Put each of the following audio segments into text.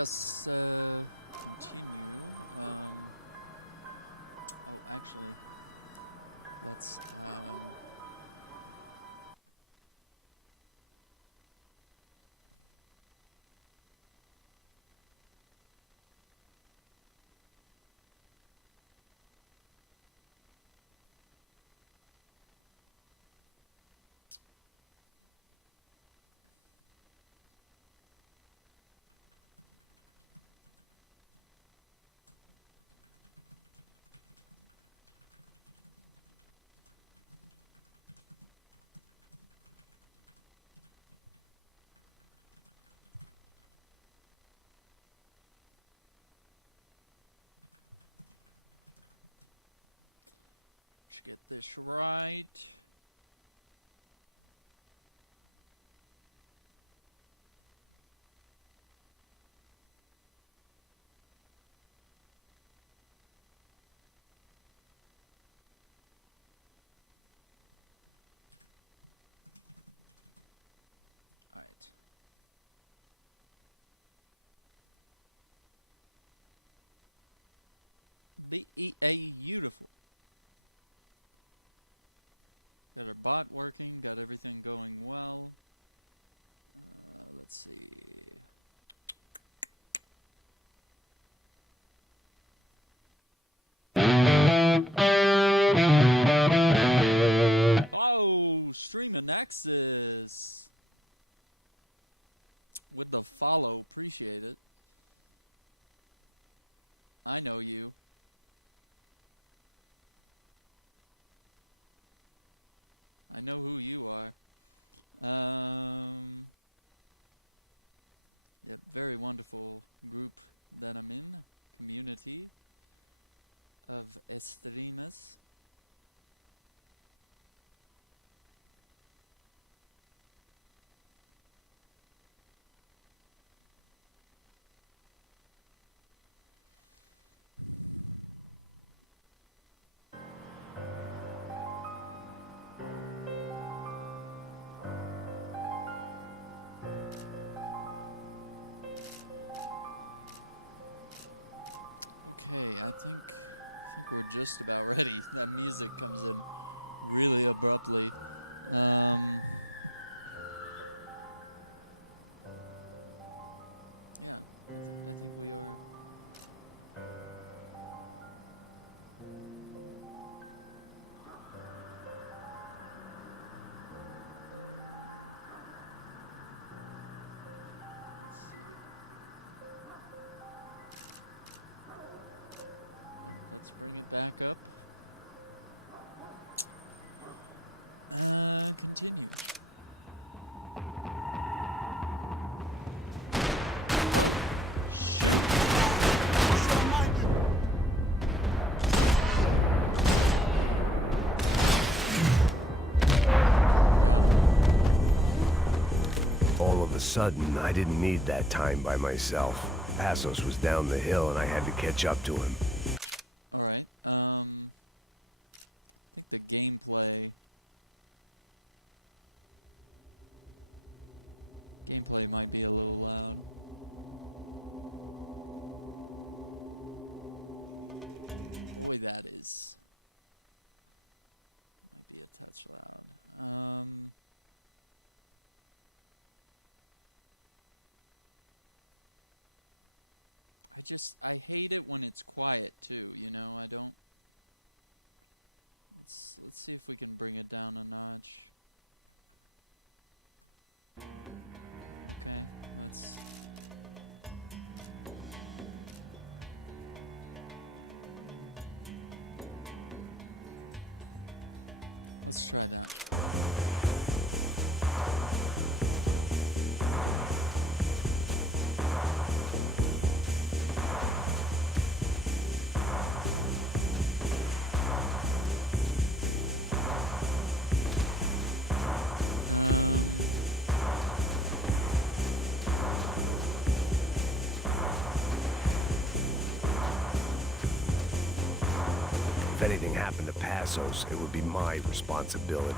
us to let's see. Let's get this right. Beautiful. Got our bot working, got everything going well. Let's see. Whoa, Stream and Nexus. With the follow, appreciate it. I know you. I know who you are. Very wonderful group that I'm in. Community of Esthenes. We're just about ready. That music comes up really abruptly. Let's bring it back up. Continue. All of a sudden, I didn't need that time by myself. Passos was down the hill and I had to catch up to him. Alright, I think the gameplay might be a little loud. Boy, that is. Okay, that's right. I hate it when it's quiet too, you know, I don't. Let's see if we can bring it down a notch. Let's try that. If anything happened to Passos, it would be my responsibility.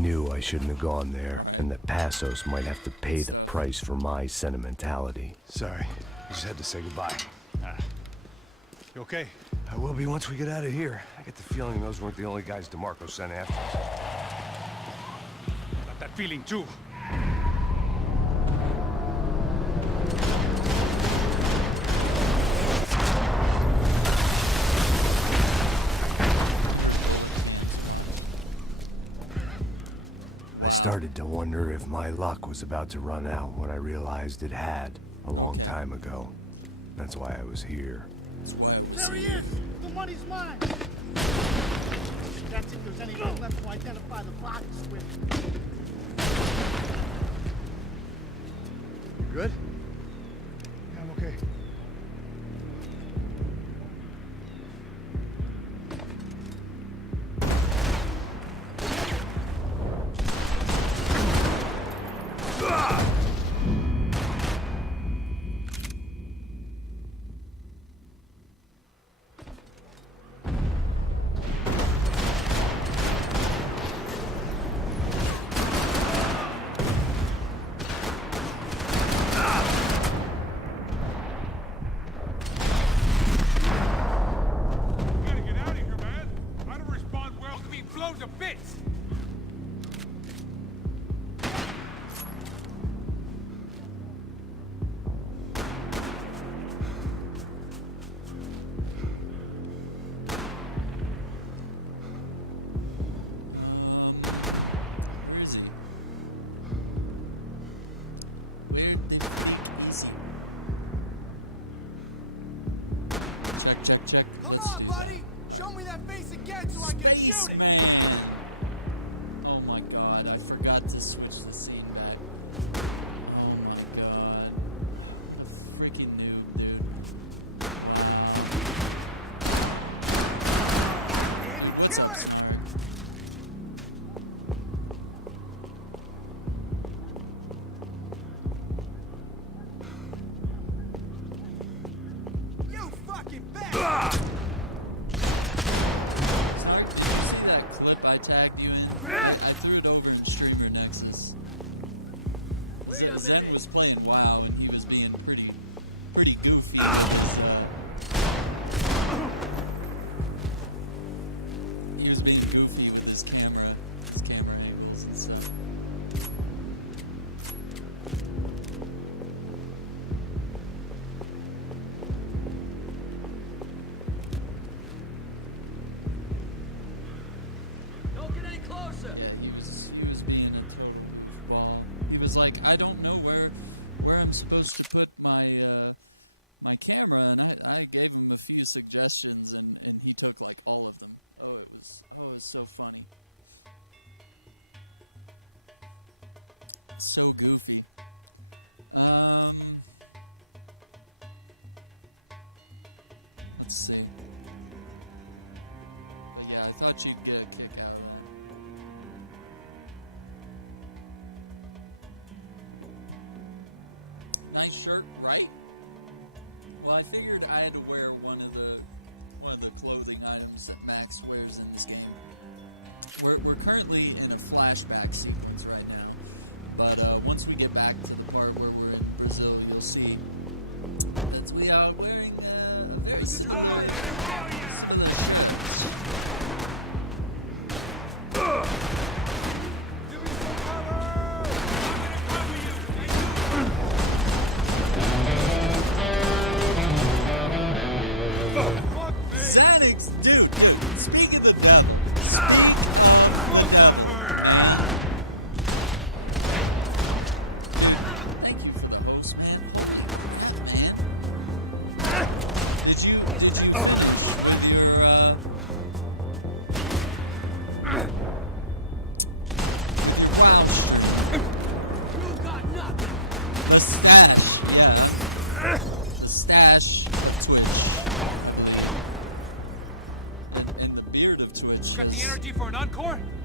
knew I shouldn't have gone there, and that Passos might have to pay the price for my sentimentality. Sorry, I just had to say goodbye. You okay? I will be once we get out of here. I get the feeling those weren't the only guys DeMarco sent after us. Got that feeling too. I started to wonder if my luck was about to run out when I realized it had a long time ago. That's why I was here. There he is! The money's mine! That's if there's anything left to identify the boxes with. Good? Yeah, I'm okay. I don't know where I'm supposed to put my camera, and I gave him a few suggestions, and he took like all of them. Oh, it was so funny. So goofy. Let's see. But yeah, I thought you'd get a kick out of it. Nice shirt, right? Well, I figured I had to wear one of the clothing items that Max wears in this game. We're currently in a flashback sequence right now, but once we get back to the part where we're in Brazil, you'll see that we are wearing a very smart.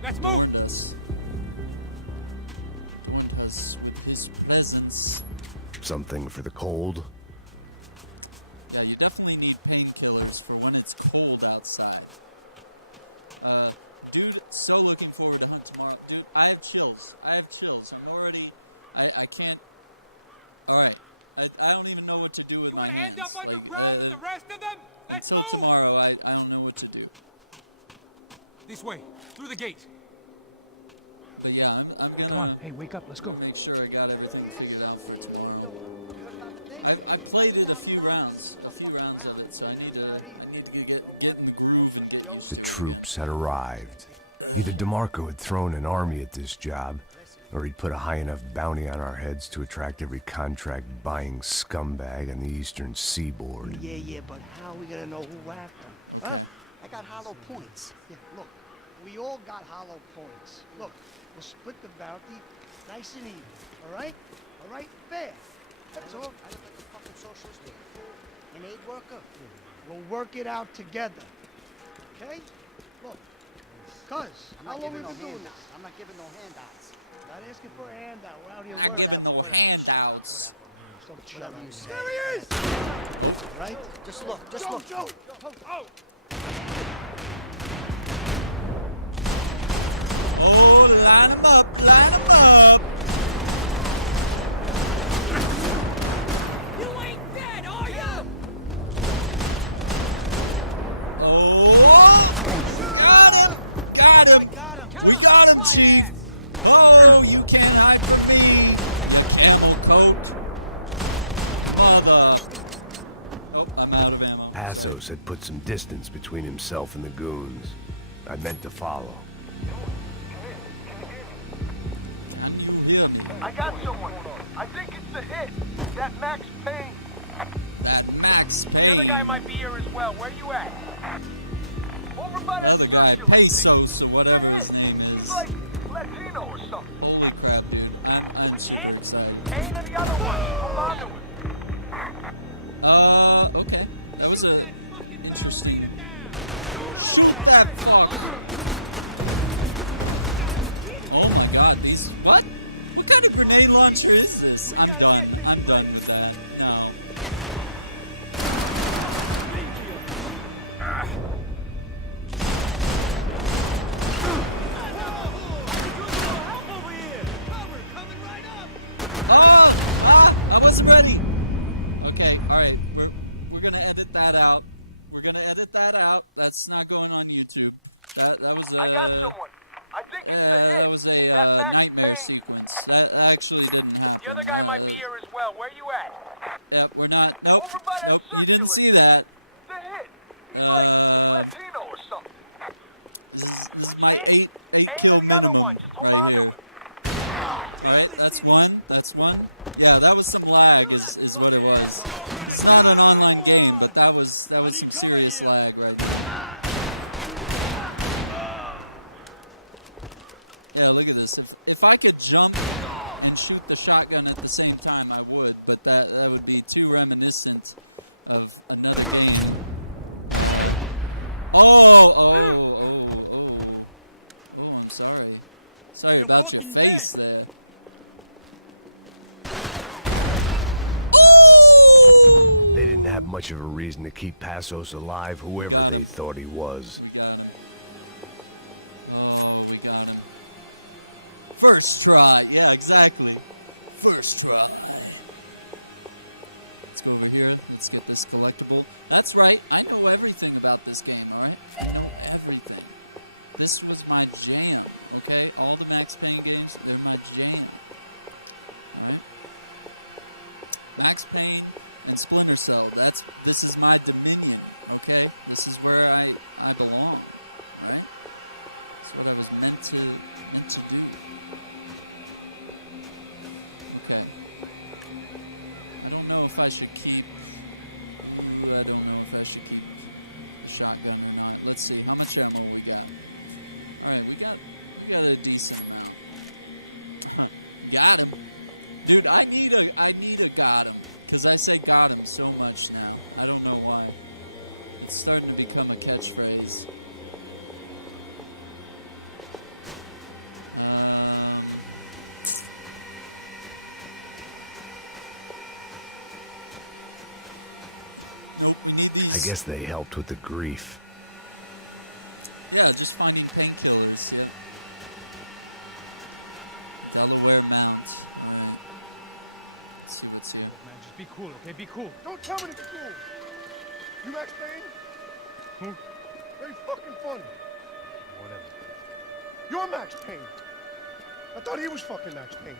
Let's move! Something for the cold? Yeah, you definitely need painkillers for when it's cold outside. Dude, so looking forward to it tomorrow. Dude, I the rest of them? Let's Until move! tomorrow, I don't know what to do. This way, through the gate. But yeah, I'm gonna Come on, hey, wake up, let's go. make sure I got everything figured out for tomorrow. I've played it a few rounds of it, so I need to get in the groove and get The troops had arrived. Either DeMarco had thrown an army at this job, or he'd put a high enough bounty on our heads to attract every contract-buying scumbag on the eastern seaboard. Yeah, but how are we gonna know who whacked them? Huh? I got hollow points. Yeah, look, we all got hollow points. Look, we'll split the bounty nice and even, all right? All right? Fair. That's all. I look like a fucking socialist here. An aid worker. We'll work it out together. Okay? Look, cuz, how long we been doing this? I'm not giving no handouts. Not asking for a handout. We're out here Not working. giving no handouts. Whatever you say. There he is! Right? Just look, just Joe, look. Joe! Oh! Oh, line 'em up, line 'em up. You ain't dead, are you? Oh, got him. We got him, Chief. Oh, you can't hide from me. The camel coat. Oh, I'm out of ammo. Passos had put some distance between himself and the goons. I meant to follow. I got someone. I think it's the hit. That Max Payne. That Max Payne. The other guy might be here as well. Where you at? Over by that Other guy, circular. Pesos, or The whatever his hit. name He's is. like Latino or something. Holy crap, dude. I'm sure Hit. it's Payne and the other one. Hold on to him. okay. That was an interesting. Shoot that fucker! Oh my god, these. What kind of grenade launcher is this? I'm done. I'm done with that. No. I wasn't ready. Okay, alright. We're gonna edit that out. That's not going on YouTube. That was I got someone. I think it's the that hit. was That a Max nightmare Payne. sequence. That actually didn't happen. The other guy might be here as well. Where you at? We're not. Nope. Over by that Nope, we didn't circular. see that. The hit. He's like Latino or something. This is my eight Payne kill and the other minimum one. Just hold right on to here. him. Right, that's one. That's one. Yeah, that was some lag. Is what it was. It's not an online game, but that was some serious lag. Right there. Yeah, look at this. If I could jump and shoot the shotgun at the same time, I would. But that would be too reminiscent of another game. Oh, I'm sorry. Sorry You're about your fucking face dead. there. They didn't have much of a reason to keep Passos alive, whoever they thought he was. First try, yeah, exactly. First try. Let's go over here. Let's get this collectible. That's right, I know everything about this game, alright? Everything. This was my jam, okay? All the Max Payne games, they're my jam. Max Payne and Splinter Cell, this is my dominion, okay? This is where I belong, right? This is what I was meant to do. I should keep, but I don't know if I should keep the shotgun or not. Let's see. How much ammo we got? Alright, we got a decent amount. Got him. Dude, I need a got him. Because I say got him so much now. I don't know why. It's starting to become a catchphrase. I guess they helped with the grief. Yeah, just finding painkillers. Delaware Mount. Let's see. Man, just be cool, okay? Be cool. Don't tell me to be cool. You Max Payne? Very fucking funny. Whatever. You're Max Payne. I thought he was fucking Max Payne.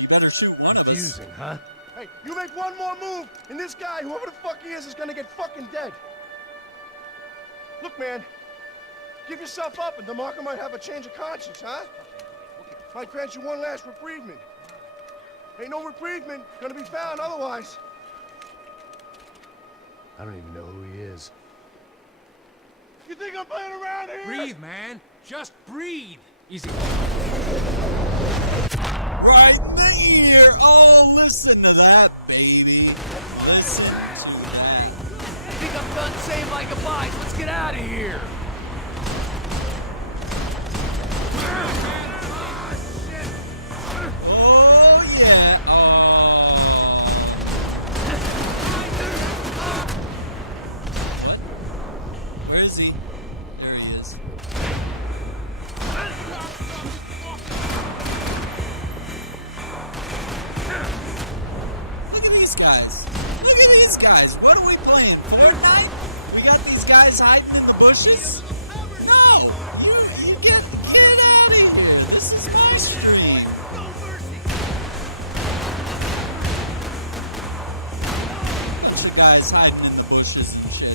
You better shoot one of us. Confusing, huh? Hey, you make one more move, and this guy, whoever the fuck he is gonna get fucking dead. Look, man, give yourself up, and DeMarco might have a change of conscience, huh? Might grant you one last reprievement. Ain't no reprievement gonna be found otherwise. I don't even know who he is. You think I'm playing around here? Breathe, man. Just breathe. Easy. Right in the ear. Oh, listen to that, baby. Listen to that. I think I'm done saying my goodbyes. Let's get out of here. Oh, yeah. Where is he? There he is. Look at these guys. Look at these guys. What are we playing? Fortnite? We got these guys hiding in the bushes? No! You get out of here! This is my street! No mercy! Bunch of guys hiding in the bushes and shit.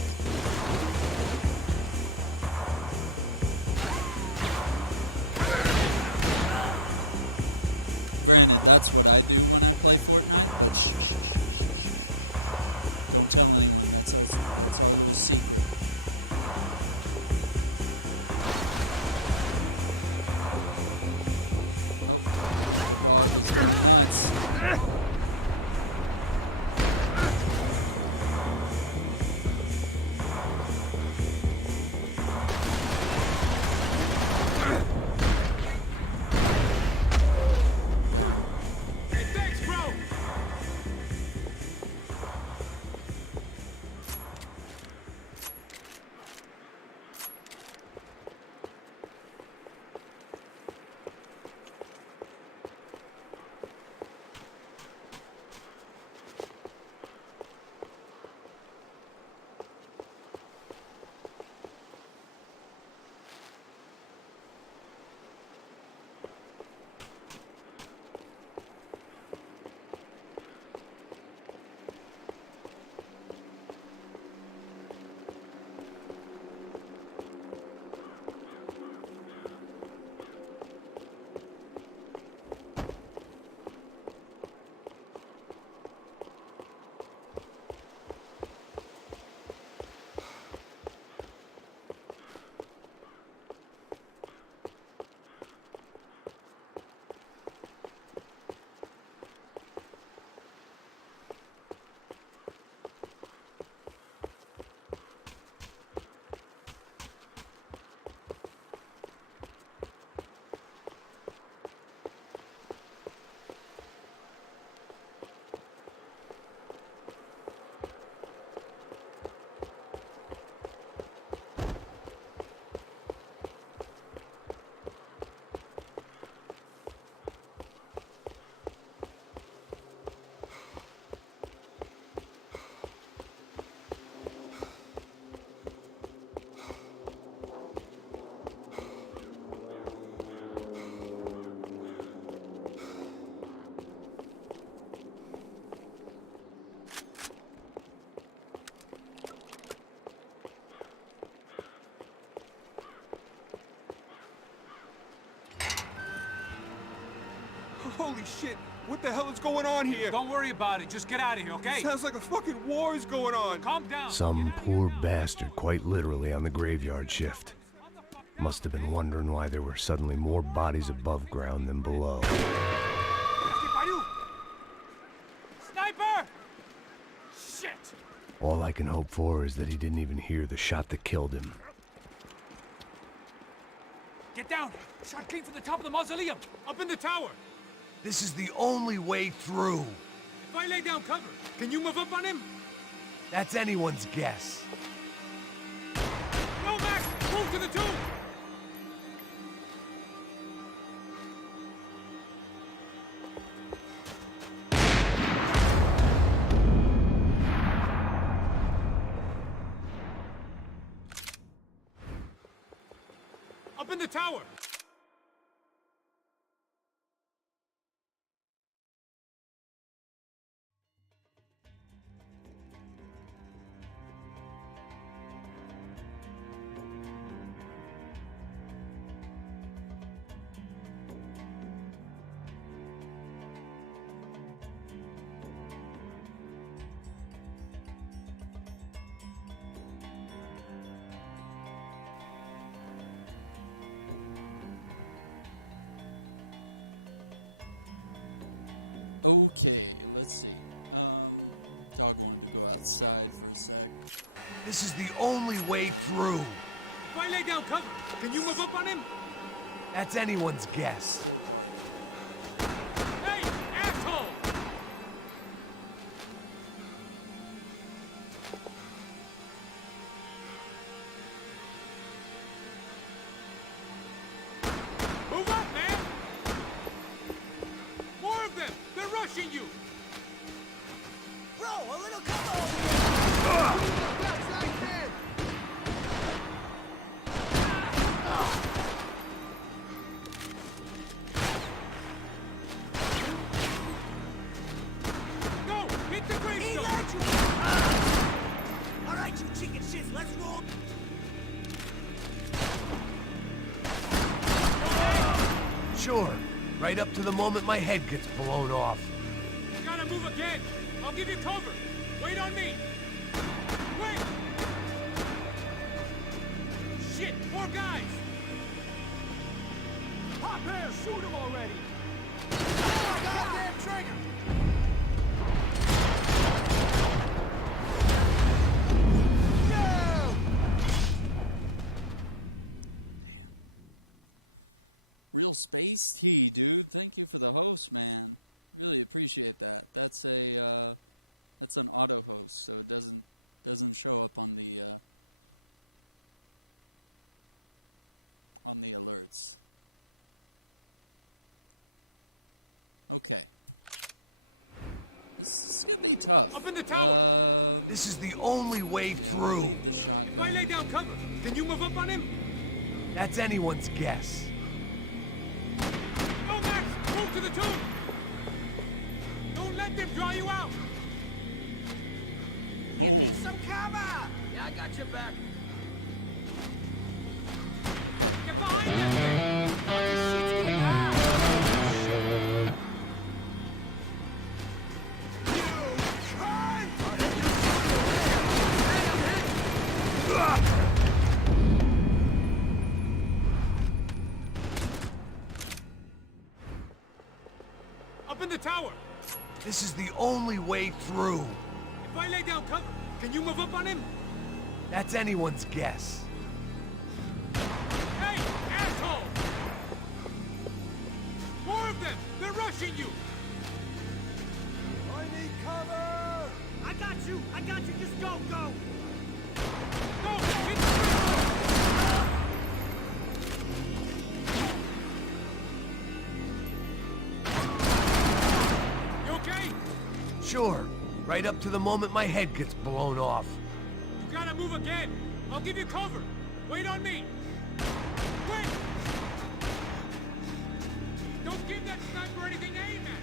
Granted, that's what I do when I play Fortnite. Shh. Tell me, it's a secret. Hey, thanks, bro. Holy shit! What the hell is going on here? Don't worry about it. Just get out of here, okay? Sounds like a fucking war is going on. Calm down. Some poor bastard, quite literally, on the graveyard shift. Must have been wondering why there were suddenly more bodies above ground than below. Sniper! Shit! All I can hope for is that he didn't even hear the shot that killed him. Get down! Shot came from the top of the mausoleum! Up in the tower! This is the only way through. If I lay down cover, can you move up on him? That's anyone's guess. Go, Max! Move to the tomb! Up in the tower! Okay, let's see. Dog wanted to go outside for a sec. This is the only way through. If I lay down cover, can you move up on him? That's anyone's guess. Hey, asshole! Move up, man! More of them! They're rushing you! Bro, a little cover over here! Outside man! Go! Hit the He gravestone! let you! All right, you chicken shits, let's roll! Sure, right up to the moment my head gets blown off. You gotta move again! I'll give you cover! Wait on me! Wait! Shit! More guys! Hop here! Shoot him already! Oh, goddamn trigger! No! Real space key, dude. Thank you for the host, man. Really appreciate that. That's an auto host, so it doesn't show up on the alerts. Okay. This is gonna be tough. Up in the tower! This is the only way through. If I lay down cover, can you move up on him? That's anyone's guess. Go, Max! Move to the tomb! Don't let them draw you out! Give me some cover! Yeah, I got your back. Get behind them! Shit's getting hot! Up in the tower! This is the only way through. If I lay down cover, can you move up on him? That's anyone's guess. Hey, asshole! More of them! They're rushing you! I need cover! I got you! Just go! Go! Hit the gravestone! You okay? Sure, right up to the moment my head gets blown off. You gotta move again! I'll give you cover! Wait on me! Wait! Don't give that sniper anything to aim at!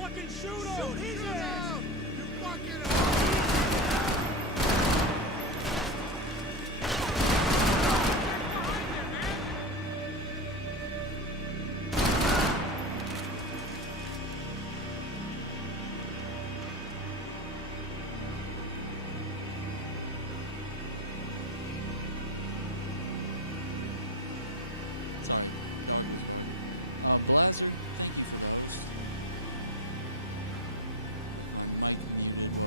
Fucking shoot him! Shoot his ass! You fucking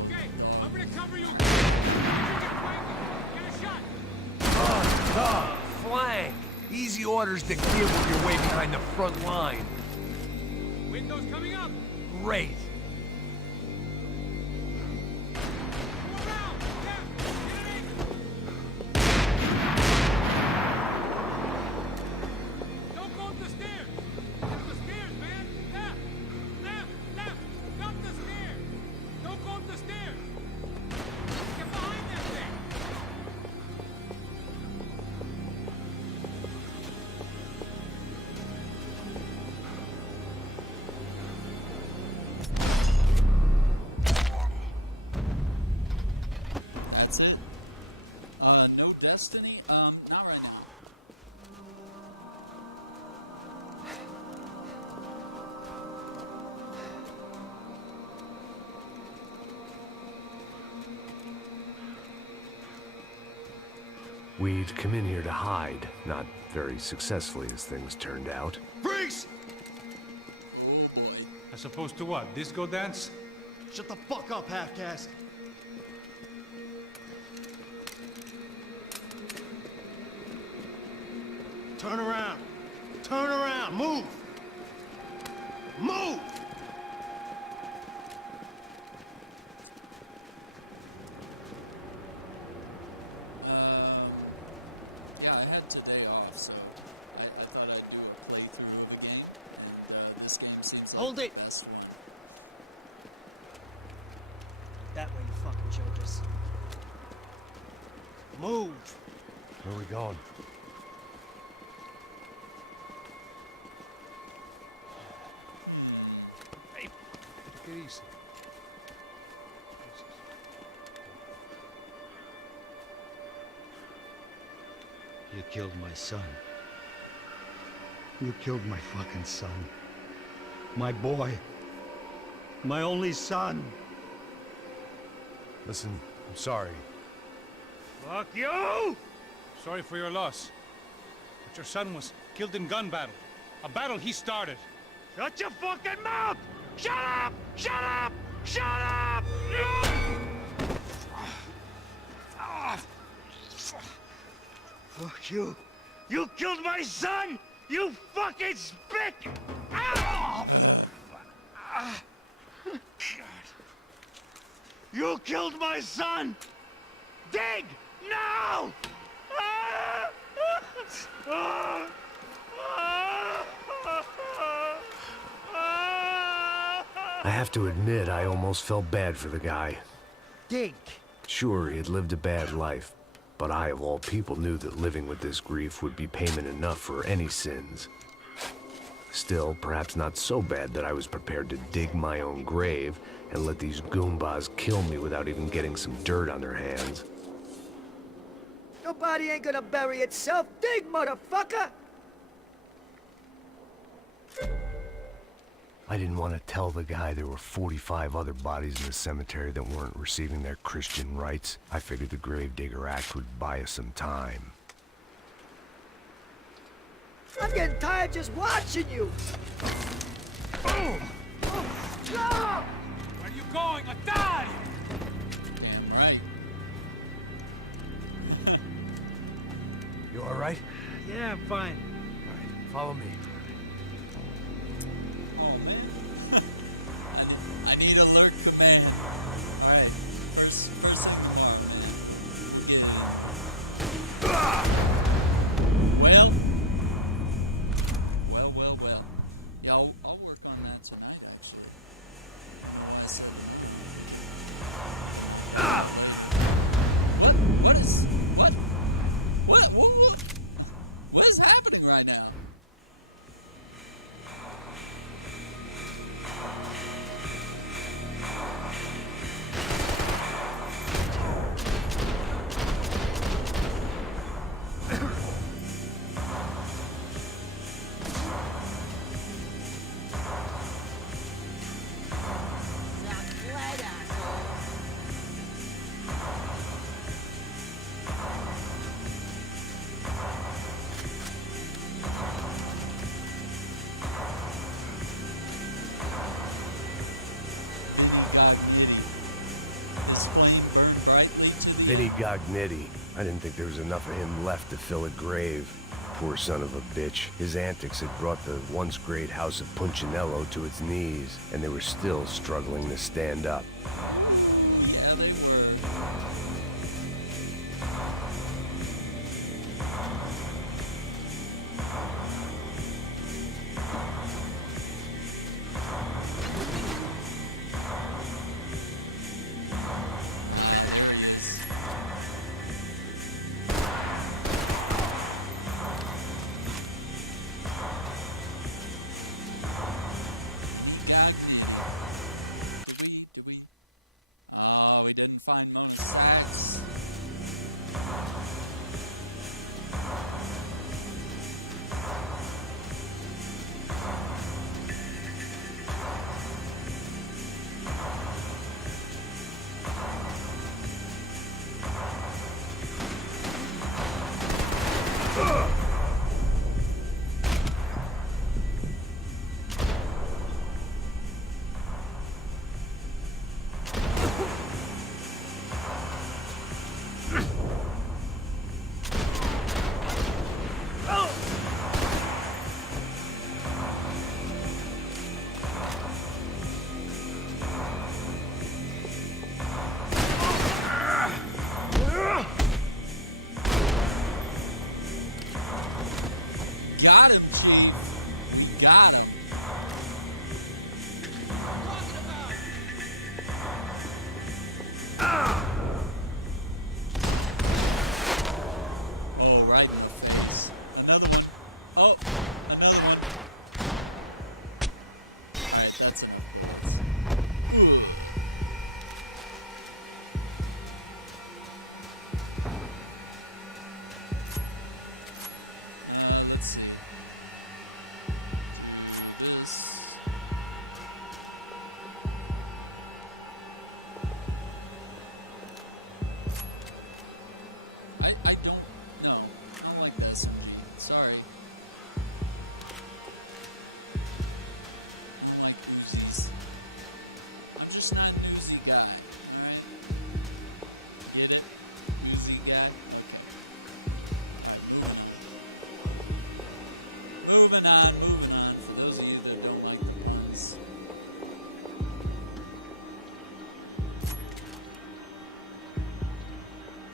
Okay, I'm gonna cover you. Get a shot. Flank! Easy orders to give when you're way behind the front line. Windows coming up. Great. Go around. Left. Get it in. Don't go up the stairs. Up the stairs, man. Left. Up the stairs. Don't go up the stairs. Get behind that thing. We'd come in here to hide, not very successfully as things turned out. Freeze! As opposed to what? Disco dance? Shut the fuck up, half-caste. Turn around. Turn around. Move. Move! Yeah, I had today off, so I thought I'd do a playthrough of the game. This game seems Hold like it. the best one. That way, you fucking jokers. Move! Where are we going? Take it easy. You killed my son. You killed my fucking son. My boy. My only son. Listen, I'm sorry. Fuck you! Sorry for your loss. But your son was killed in gun battle. A battle he started. Shut your fucking mouth! Shut up! Shut up! Shut up! Fuck you! You killed my son! You fucking spick! You killed my son! Dig! Now! I have to admit, I almost felt bad for the guy. Dig! Sure, he had lived a bad life, but I, of all people, knew that living with this grief would be payment enough for any sins. Still, perhaps not so bad that I was prepared to dig my own grave and let these goombas kill me without even getting some dirt on their hands. Your body ain't gonna bury itself. Dig, motherfucker! I didn't want to tell the guy there were 45 other bodies in the cemetery that weren't receiving their Christian rites. I figured the Gravedigger Act would buy us some time. I'm getting tired just watching you. Boom! Oh, no! Where are you going? I died! Damn right. You all right? Yeah, I'm fine. All right, follow me. Oh, man. I need alert command. Alright, first Well. Yeah, I'll work on that tonight, actually. Yes. What is happening right now? This flame burned brightly to the Vinny Gognitti. I didn't think there was enough of him left to fill a grave. Poor son of a bitch. His antics had brought the once great house of Punchinello to its knees, and they were still struggling to stand up. Yeah, they were.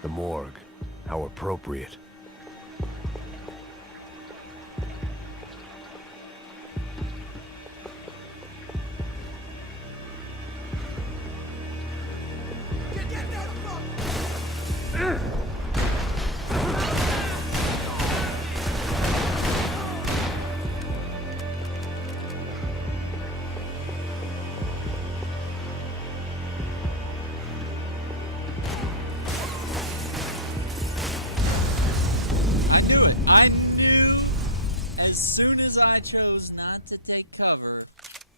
The morgue. How appropriate. I knew it. I knew as soon as I chose not to take cover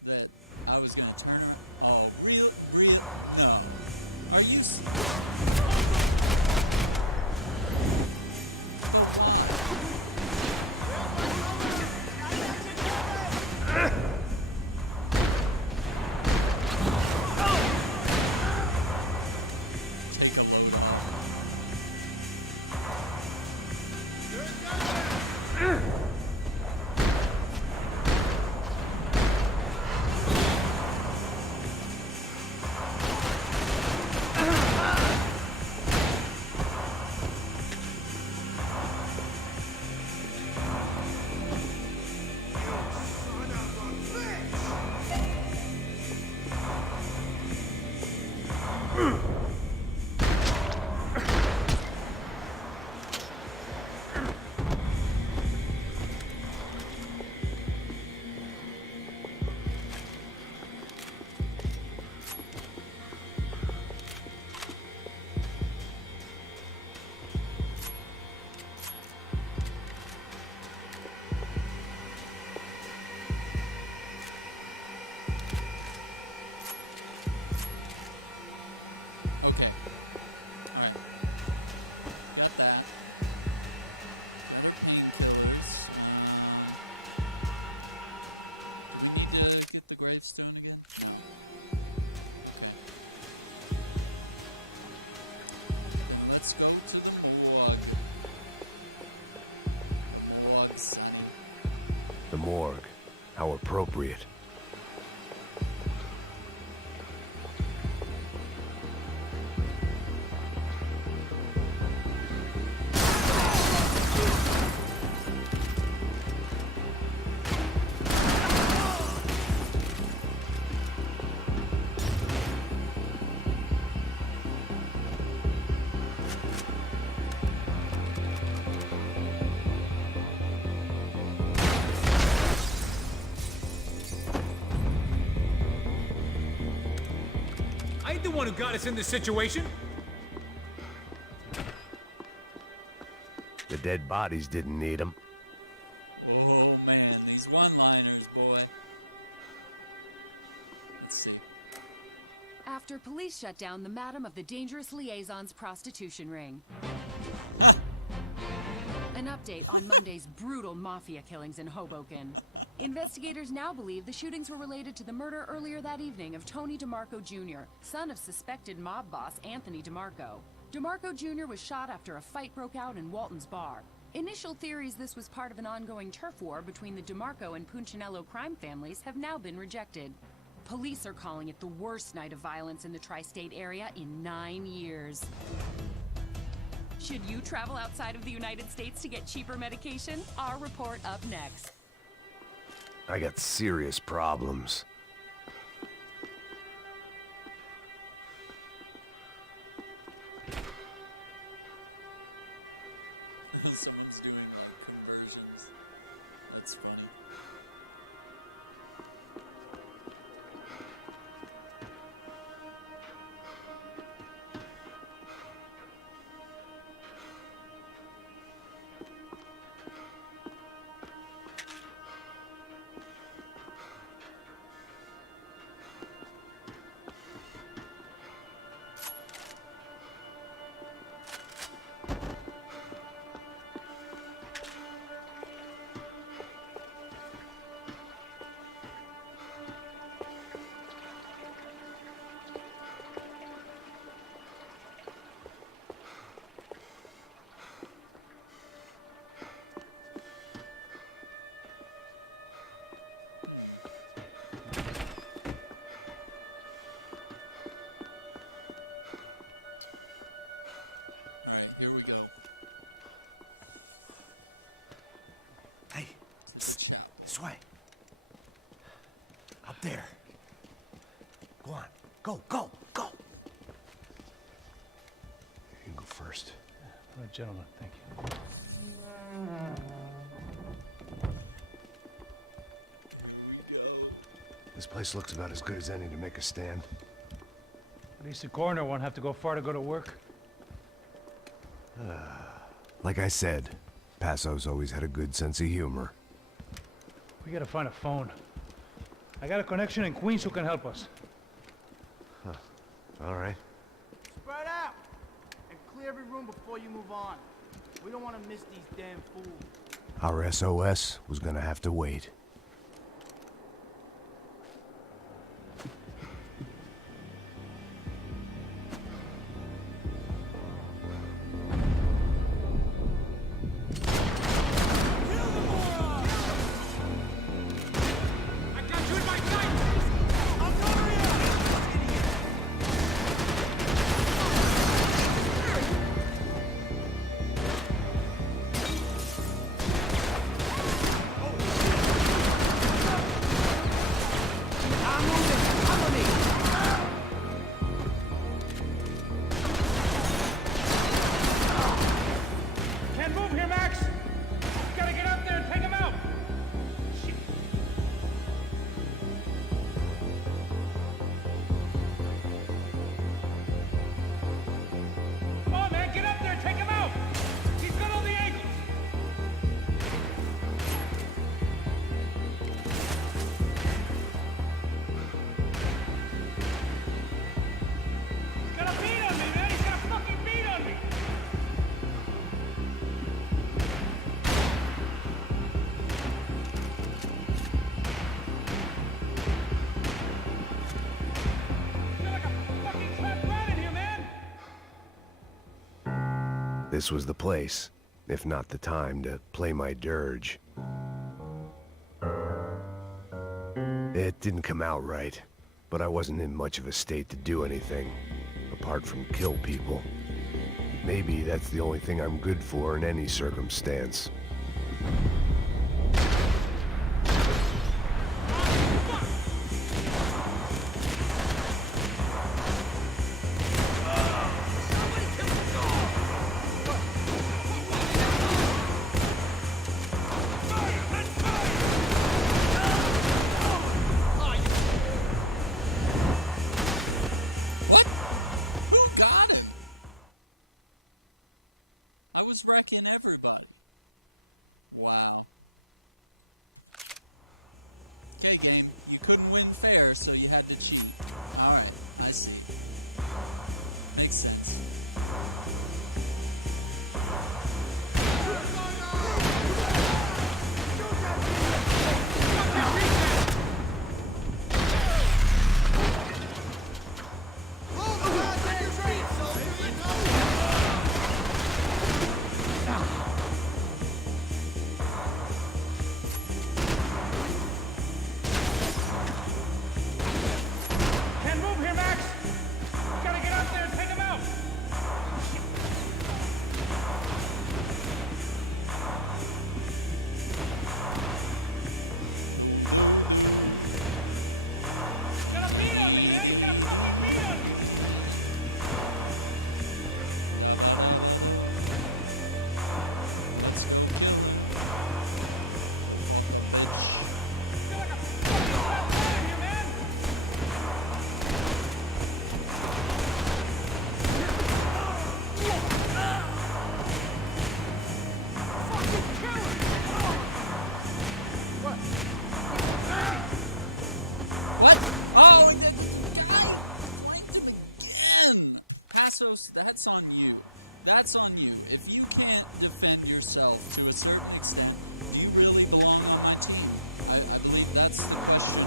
that I was going to turn all real no. Are you take a look? Okay. Alright. Got that. Painkillers. We need to get the gravestone again. Let's go to the morgue. Morgue city. The morgue. How appropriate. I ain't the one who got us in this situation. The dead bodies didn't need them. Oh man, these one-liners, boy. Let's see. After police shut down the Madam of the Dangerous Liaison's prostitution ring. An update on Monday's brutal mafia killings in Hoboken. Investigators now believe the shootings were related to the murder earlier that evening of Tony DeMarco Jr., son of suspected mob boss Anthony DeMarco. DeMarco Jr. was shot after a fight broke out in Walton's bar. Initial theories this was part of an ongoing turf war between the DeMarco and Punchinello crime families have now been rejected. Police are calling it the worst night of violence in the tri-state area in 9 years. Should you travel outside of the United States to get cheaper medication? Our report up next. I got serious problems. Someone's doing conversions. That's funny. Go, go, go. You can go first. All right, gentlemen, thank you. This place looks about as good as any to make a stand. At least the coroner won't have to go far to go to work. Like I said, Passo's always had a good sense of humor. We gotta find a phone. I got a connection in Queens who can help us. All right. Spread out! And clear every room before you move on. We don't want to miss these damn fools. Our SOS was gonna have to wait. Can't move here, Max! Gotta get up there and take him out! Shit. Come on, man, get up there and take him out! He's got all the angles! He's got a beat on me, man! He's got a fucking beat on me! You're like a fucking trapped rat in here, man! This was the place, if not the time, to play my dirge. It didn't come out right, but I wasn't in much of a state to do anything, apart from kill people. Maybe that's the only thing I'm good for in any circumstance. What? Who got it? I was wrecking everybody. Wow. Okay, game. You couldn't win fair, so you had to cheat. Alright, I see. Makes sense. Can't move here, Max! Gotta get up there and take him out! He's got a beat on me, man! He's got a fucking beat on me! You're like a fucking trapped rat in here, man! What? Oh, and then God, right to again. Passos, that's on you. That's on you. If you can't defend yourself to a certain extent, do you really belong on my team? I think that's the question.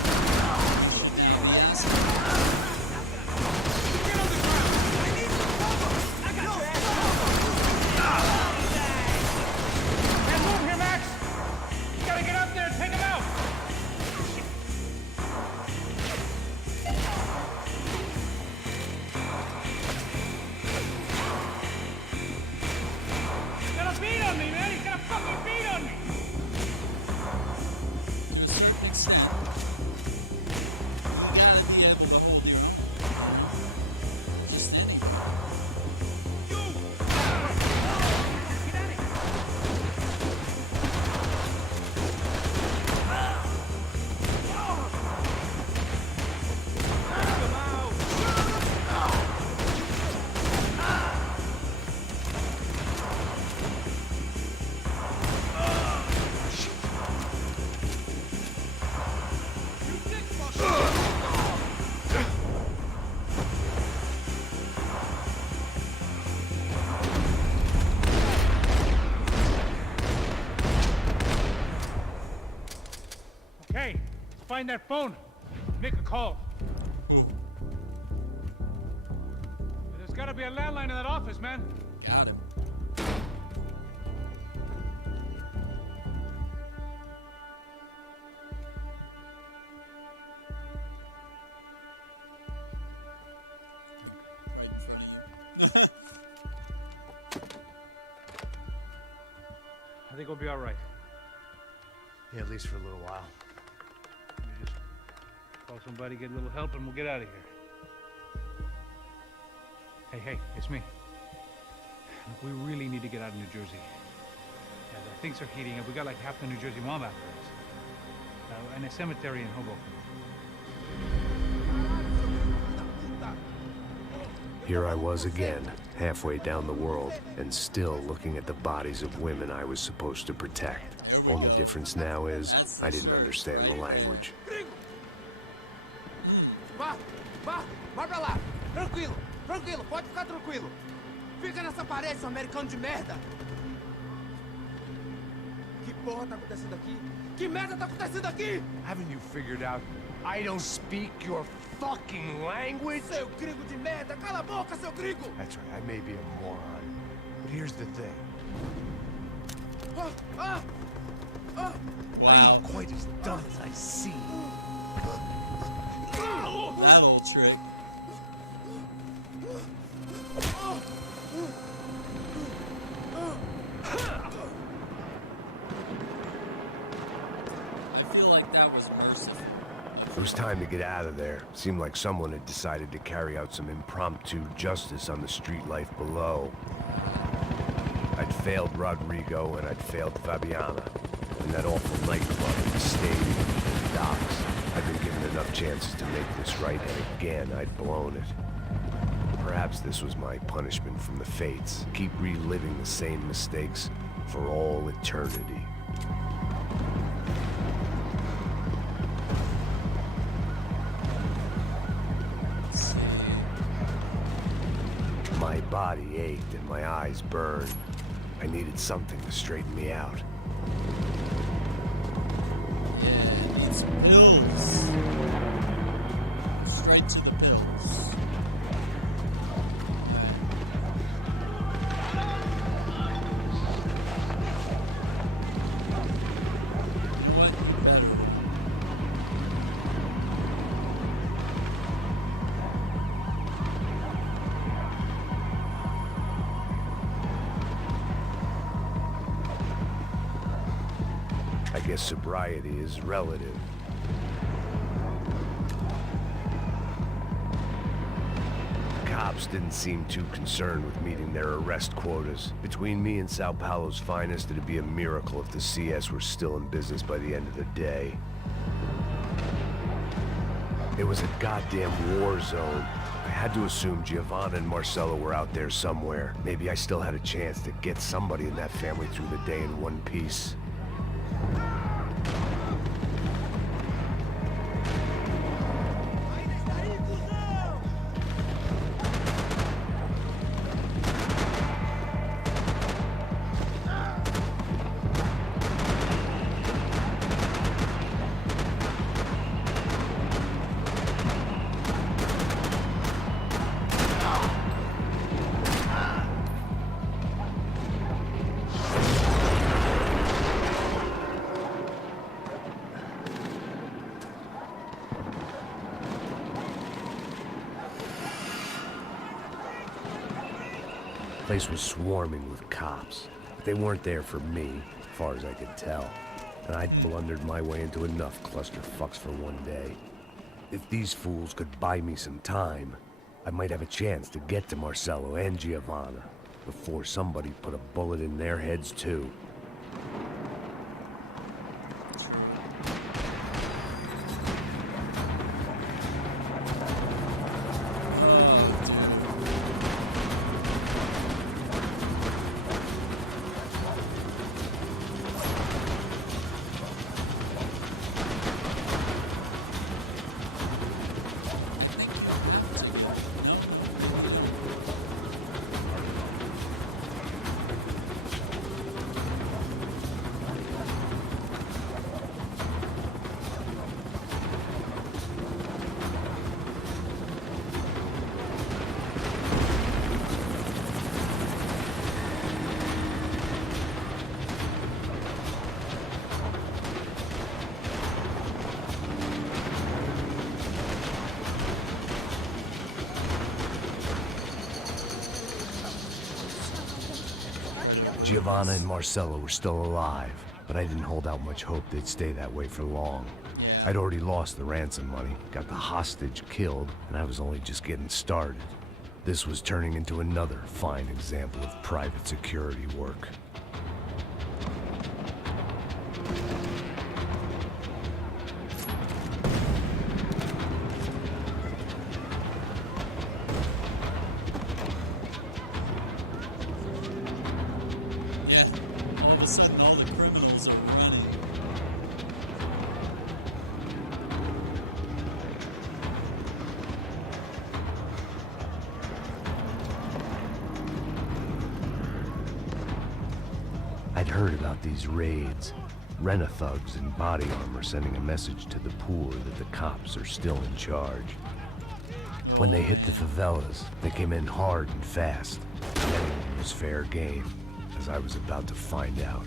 Get on the ground! Can't move here, Max! Gotta get up there and take him out! He's got a beat on me, man! He's got a fucking beat on me! To a certain extent. find that phone. Make a call. There's gotta be a landline in that office, man. Got it. Right in front of you. I think we'll be all right. Yeah, at least for a little while. Let me just call somebody, get a little help, and we'll get out of here. Hey, it's me. Look, we really need to get out of New Jersey. Things are heating up. We got like half the New Jersey mob after us. And a cemetery in Hoboken. Here I was again, halfway down the world, and still looking at the bodies of women I was supposed to protect. Only difference now is, I didn't understand the language. Vai pra lá. Tranquilo, pode ficar tranquilo. Fica nessa parede, seu americano de merda. Que porra tá acontecendo aqui? Que merda tá acontecendo aqui? Haven't you figured out I don't speak your fucking language? Seu gringo de merda, cala a boca, seu gringo! That's right, I may be a moron, but here's the thing. I ain't quite as dumb as I seem. That old trick. I feel like that was merciful. It was time to get out of there. Seemed like someone had decided to carry out some impromptu justice on the street life below. I'd failed Rodrigo and I'd failed Fabiana. And that awful nightclub, the stadium, the docks. I'd been given enough chances to make this right, and again, I'd blown it. Perhaps this was my punishment from the fates. Keep reliving the same mistakes for all eternity. My body ached and my eyes burned. I needed something to straighten me out. It's pills. Straight to the pills. I guess sobriety is relative. Cops didn't seem too concerned with meeting their arrest quotas. Between me and Sao Paulo's finest, it'd be a miracle if the CS were still in business by the end of the day. It was a goddamn war zone. I had to assume Giovanna and Marcelo were out there somewhere. Maybe I still had a chance to get somebody in that family through the day in one piece. The place was swarming with cops, but they weren't there for me, as far as I could tell. And I'd blundered my way into enough clusterfucks for one day. If these fools could buy me some time, I might have a chance to get to Marcelo and Giovanna before somebody put a bullet in their heads too. Giovanna and Marcello were still alive, but I didn't hold out much hope they'd stay that way for long. I'd already lost the ransom money, got the hostage killed, and I was only just getting started. This was turning into another fine example of private security work. I'd heard about these raids. Rent-a-thugs in body armor sending a message to the poor that the cops are still in charge. When they hit the favelas, they came in hard and fast. Anyone was fair game, as I was about to find out.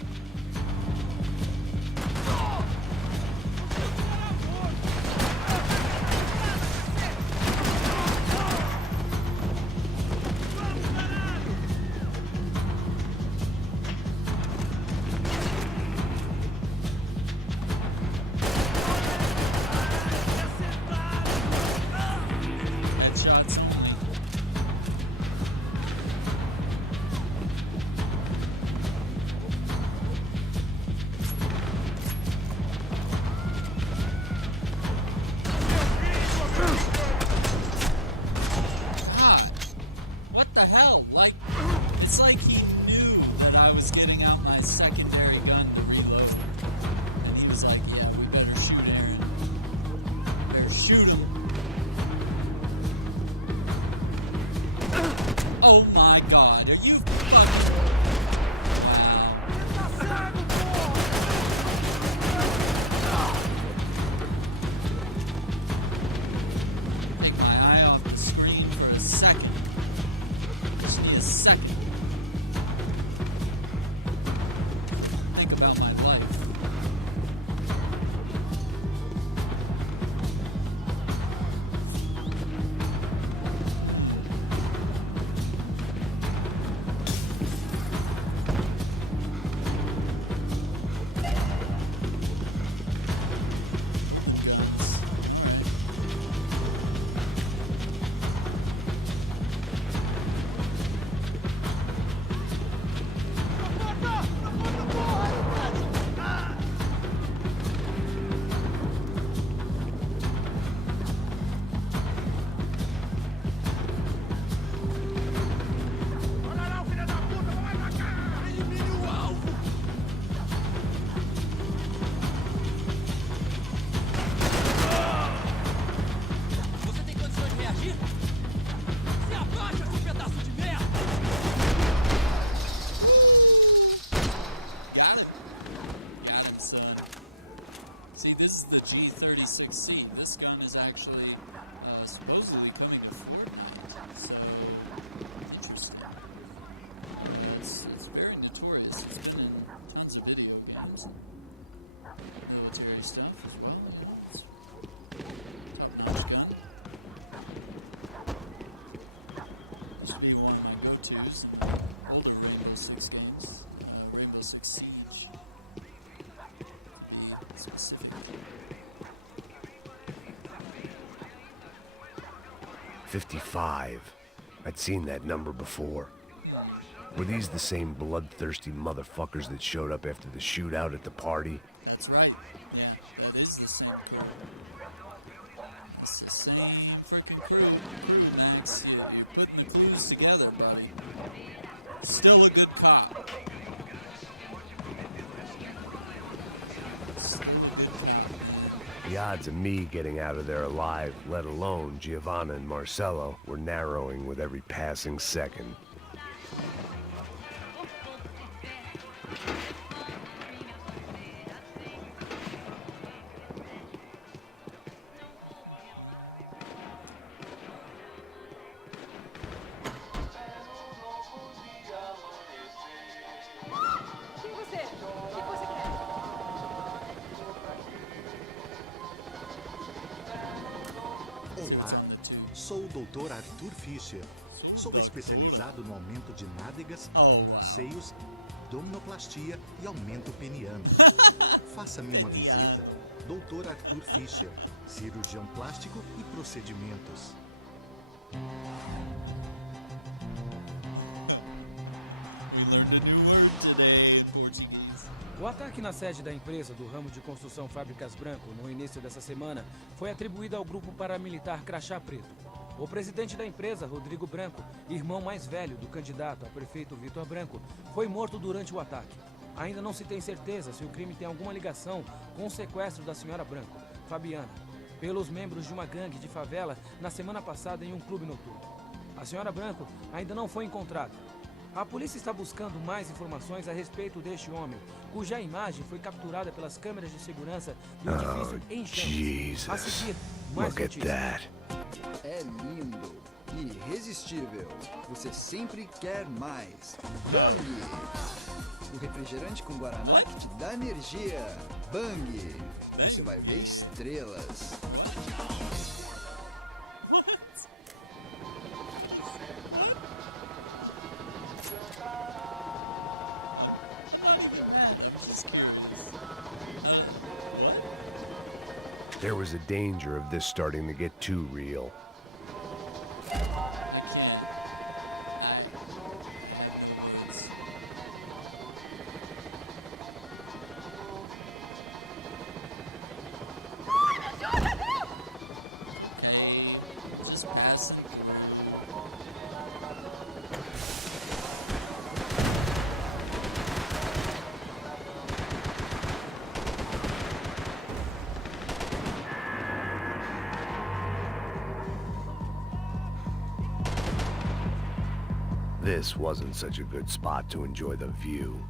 It's very notorious. It's been in tons of video games. It's great stuff as well. It's top-notch gun. This would be one of my go-tos. All the Rainbow Six games. Rainbow Six Siege. Specifically. 55. I'd seen that number before. Were these the same bloodthirsty motherfuckers that showed up after the shootout at the party? That's right. Yeah, that is the same car. It's the same freaking car. Thanks. You're putting the clues together, buddy. Still a good cop. The odds of me getting out of there alive, let alone Giovanna and Marcello, were narrowing with every passing second. Olá, sou o Dr. Arthur Fischer. Sou especializado no aumento de nádegas, seios abdominoplastia e aumento peniano. Faça-me uma visita. Dr. Arthur Fischer, cirurgião plástico e procedimentos. O ataque na sede da empresa do ramo de construção Fábricas Branco no início dessa semana foi atribuído ao grupo paramilitar Crachá Preto. O presidente da empresa, Rodrigo Branco, irmão mais velho do candidato a prefeito Vitor Branco, foi morto durante o ataque. Ainda não se tem certeza se o crime tem alguma ligação com o sequestro da senhora Branco, Fabiana, pelos membros de uma gangue de favela na semana passada em um clube noturno. A senhora Branco ainda não foi encontrada. A polícia está buscando mais informações a respeito deste homem, cuja imagem foi capturada pelas câmeras de segurança do edifício em chamas. A seguir, mais notícias. É lindo, irresistível. Você sempre quer mais. Bang! O refrigerante com guaraná que te dá energia. Bang! Você vai ver estrelas. There was a danger of this starting to get too real. This wasn't such a good spot to enjoy the view.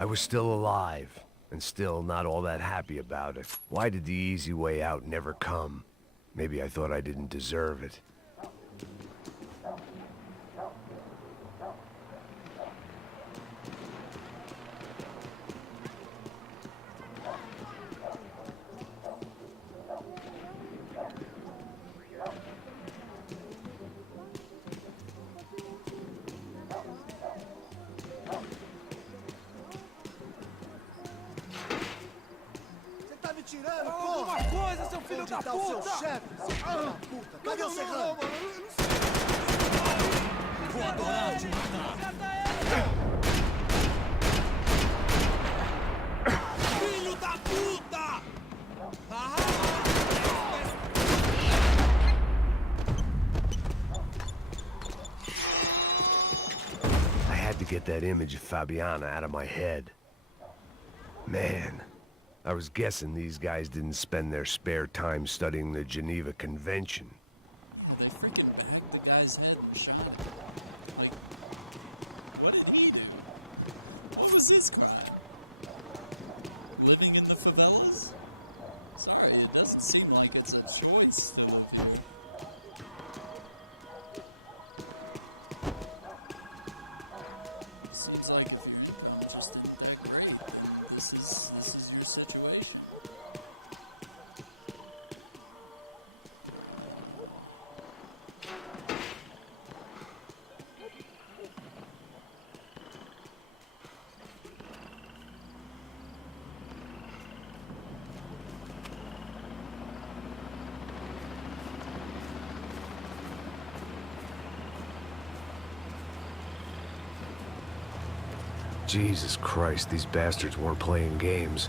I was still alive, and still not all that happy about it. Why did the easy way out never come? Maybe I thought I didn't deserve it. Tirando, alguma coisa, seu filho da puta! Onde tá o seu chefe, seu filho da puta? Cadê o serrano? Vou adorar te matar! Filho da puta! get that image of Fabiana out of my head. Man, I was guessing these guys didn't spend their spare time studying the Geneva Convention. They freaking backed the guy's head and shot him. Wait, what did he do? What was his crime? Living in the favelas? Sorry, it doesn't seem like it's a choice, though. Seems like if you're just in that great, this is your situation. Jesus Christ, these bastards weren't playing games.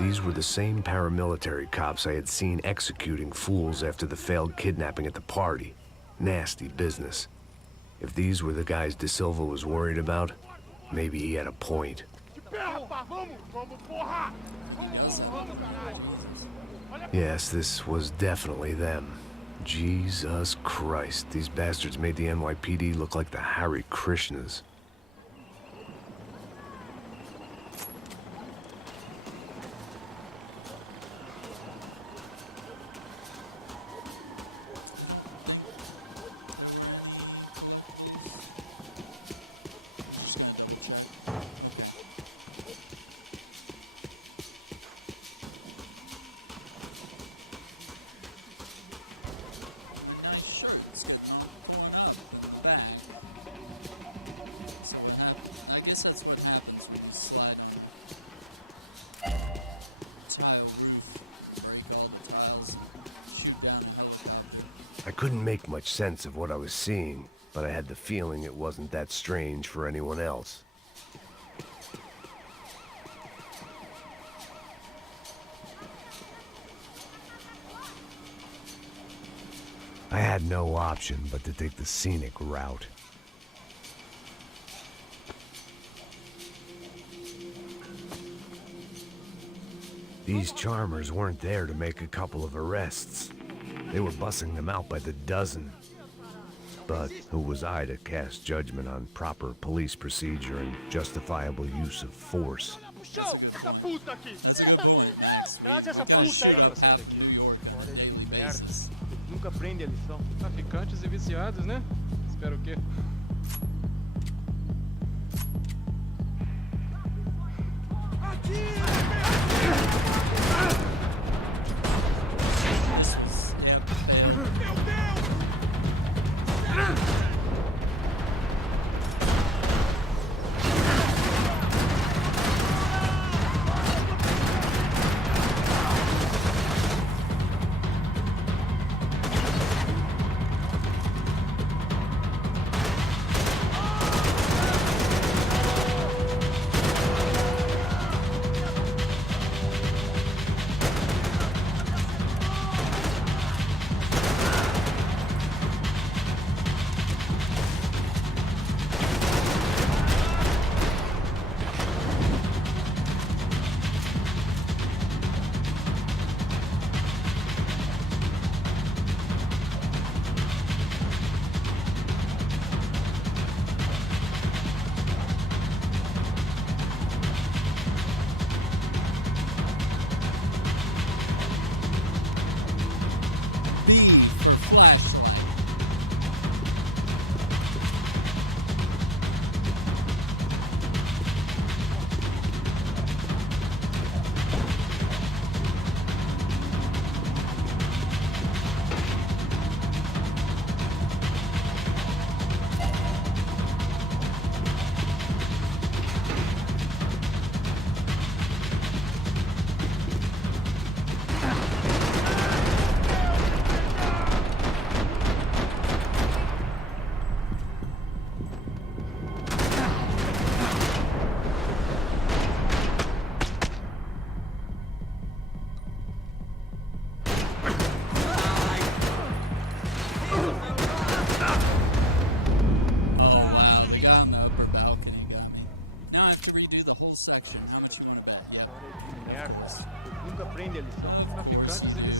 These were the same paramilitary cops I had seen executing fools after the failed kidnapping at the party. Nasty business. If these were the guys De Silva was worried about, maybe he had a point. Yes, this was definitely them. Jesus Christ, these bastards made the NYPD look like the Hare Krishnas. I couldn't make much sense of what I was seeing, but I had the feeling it wasn't that strange for anyone else. I had no option but to take the scenic route. These charmers weren't there to make a couple of arrests. They were bussing them out by the dozen. But who was I to cast judgment on proper police procedure and justifiable use of force? Traz essa puta aí, ó. Sai daqui. Fora de merda. Nunca aprende a lição. Traficantes e viciados, né? Espero o quê?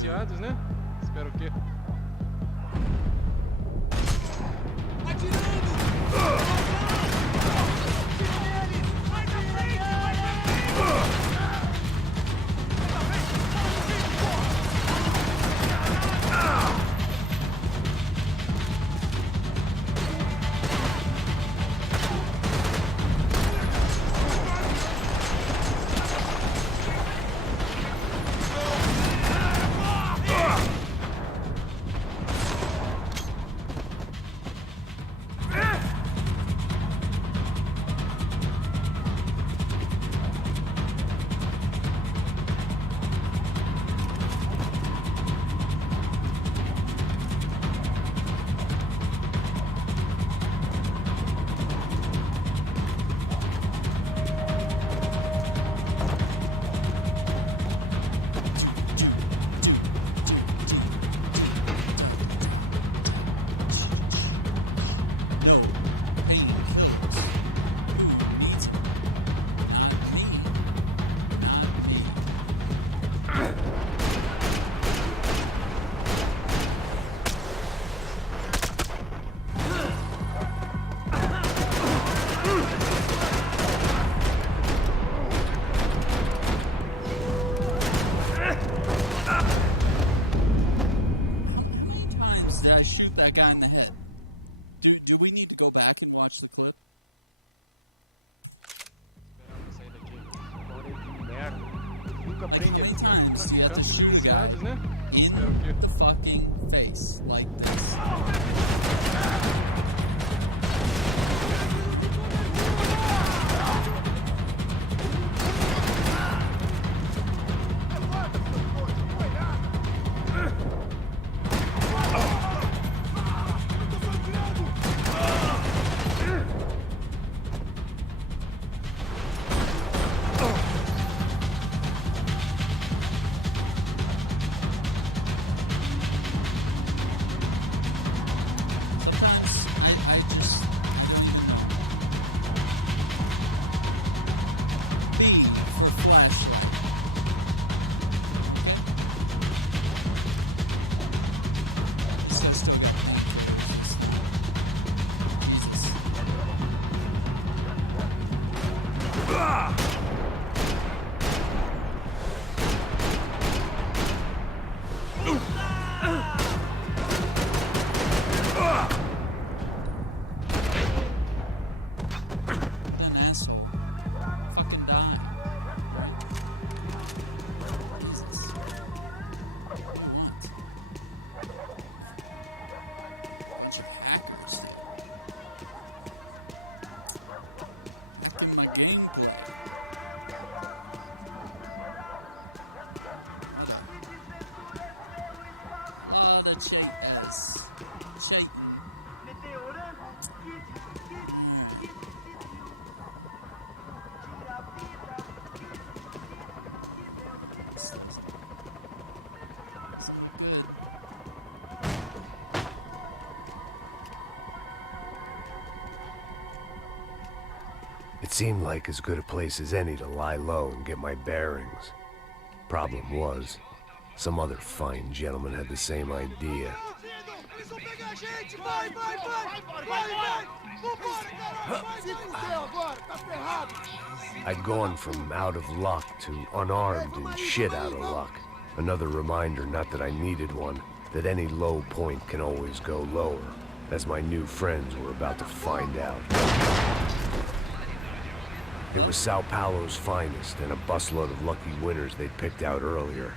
viciados, né? Espero o quê? Do we need to go back and watch the clip? Sair daqui. Olha que merda. Nunca prende ali. Traficantes viciados, né? Espero o quê? The fucking face like this. It seemed like as good a place as any to lie low and get my bearings. Problem was, some other fine gentleman had the same idea. I'd gone from out of luck to unarmed and shit out of luck. Another reminder, not that I needed one, that any low point can always go lower, as my new friends were about to find out. It was Sao Paulo's finest and a busload of lucky winners they'd picked out earlier.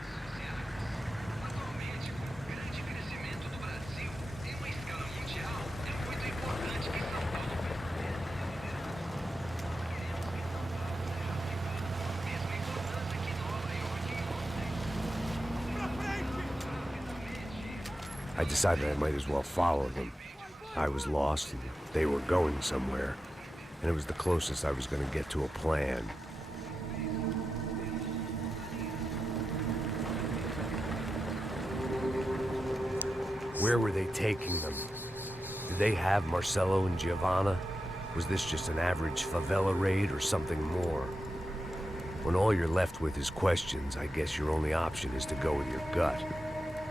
I decided I might as well follow them. I was lost and they were going somewhere, and it was the closest I was going to get to a plan. Where were they taking them? Did they have Marcelo and Giovanna? Was this just an average favela raid or something more? When all you're left with is questions, I guess your only option is to go with your gut.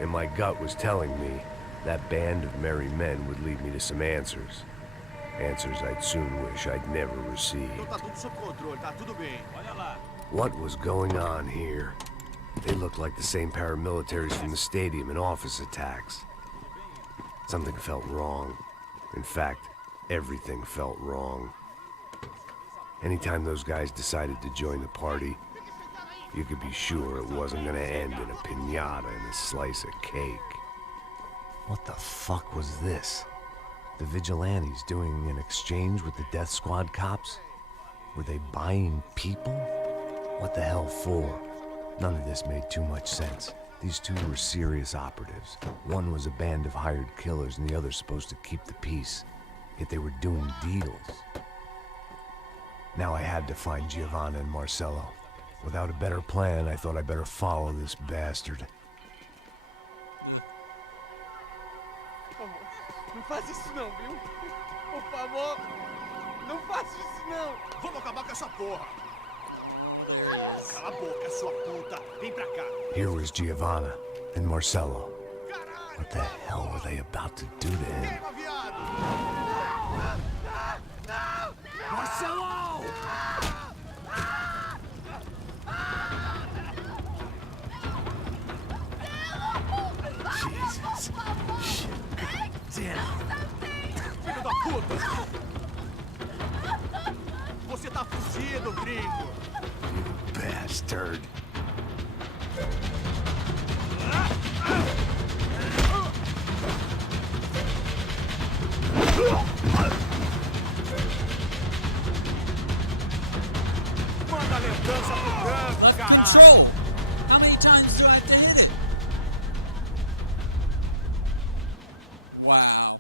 And my gut was telling me that band of merry men would lead me to some answers. Answers I'd soon wish I'd never received. What was going on here? They looked like the same paramilitaries from the stadium and office attacks. Something felt wrong. In fact, everything felt wrong. Anytime those guys decided to join the party, you could be sure it wasn't gonna end in a piñata and a slice of cake. What the fuck was this? The vigilantes doing an exchange with the death squad cops? Were they buying people? What the hell for? None of this made too much sense. These two were serious operatives. One was a band of hired killers and the other supposed to keep the peace. Yet they were doing deals. Now I had to find Giovanna and Marcello. Without a better plan, I thought I'd better follow this bastard. Não faz isso não, viu? Por favor, não faça isso não. Vamos acabar com essa porra. Cala a boca, sua puta. Vem pra cá. Here was Giovanna and Marcello. What the hell were they about to do to him? Marcello! Jesus. Shit. Damn. Filho da puta! Você tá fugido, gringo! You bastard. Manda a lembrança pro branco, caralho! Control! How many times do I have to hit it? Wow.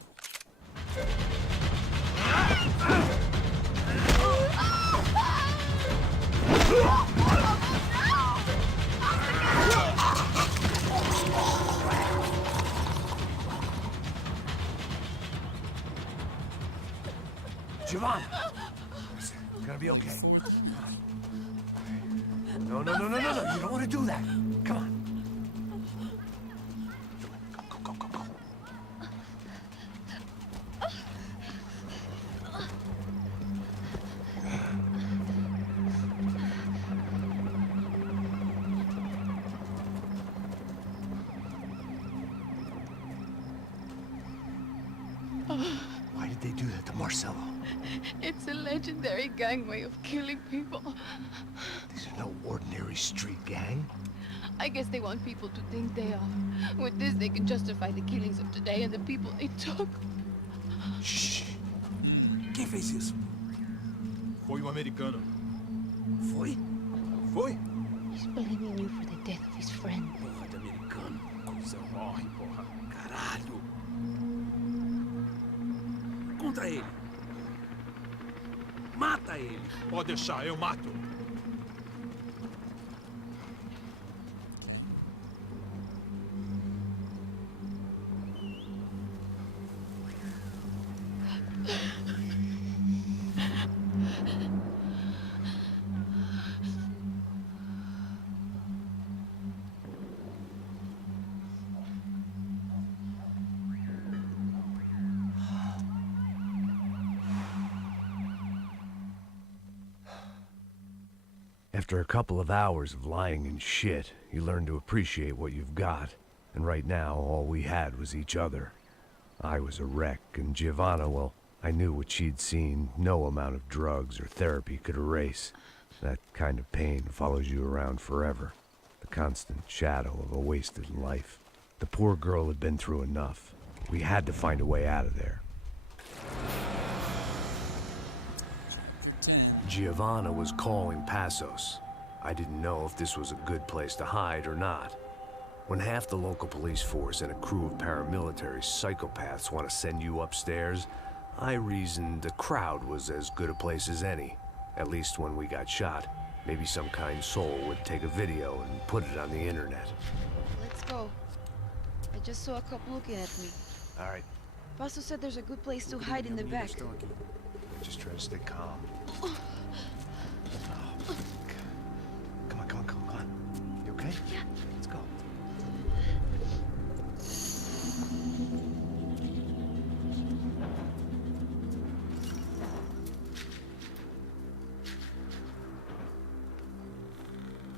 Giovanna! It's gonna be okay. No, no, no, no, no, no. You don't want to do that. Come on. Go, go, go, go. Why did they do that to Marcello? It's a legendary gang way of killing people. These are no ordinary street gang. I guess they want people to think they are. With this, they can justify the killings of today and the people they took. Shh. Quem fez isso? Foi um americano. Foi? Foi? He's blaming you for the death of his friend. Porra de americano. Coisa morre, porra. Caralho. Contra ele. Mata ele. Pode deixar, eu mato. After a couple of hours of lying in shit, you learn to appreciate what you've got. And right now, all we had was each other. I was a wreck, and Giovanna, well, I knew what she'd seen no amount of drugs or therapy could erase. That kind of pain follows you around forever. The constant shadow of a wasted life. The poor girl had been through enough. We had to find a way out of there. Giovanna was calling Passos. I didn't know if this was a good place to hide or not. When half the local police force and a crew of paramilitary psychopaths want to send you upstairs, I reasoned a crowd was as good a place as any. At least when we got shot. Maybe some kind soul would take a video and put it on the internet. Let's go. I just saw a cop looking at me. All right. Pasto said there's a good place to hide in the back. Just try to stay calm. Come on, come on, come on, come on. You okay? Yeah. Let's go.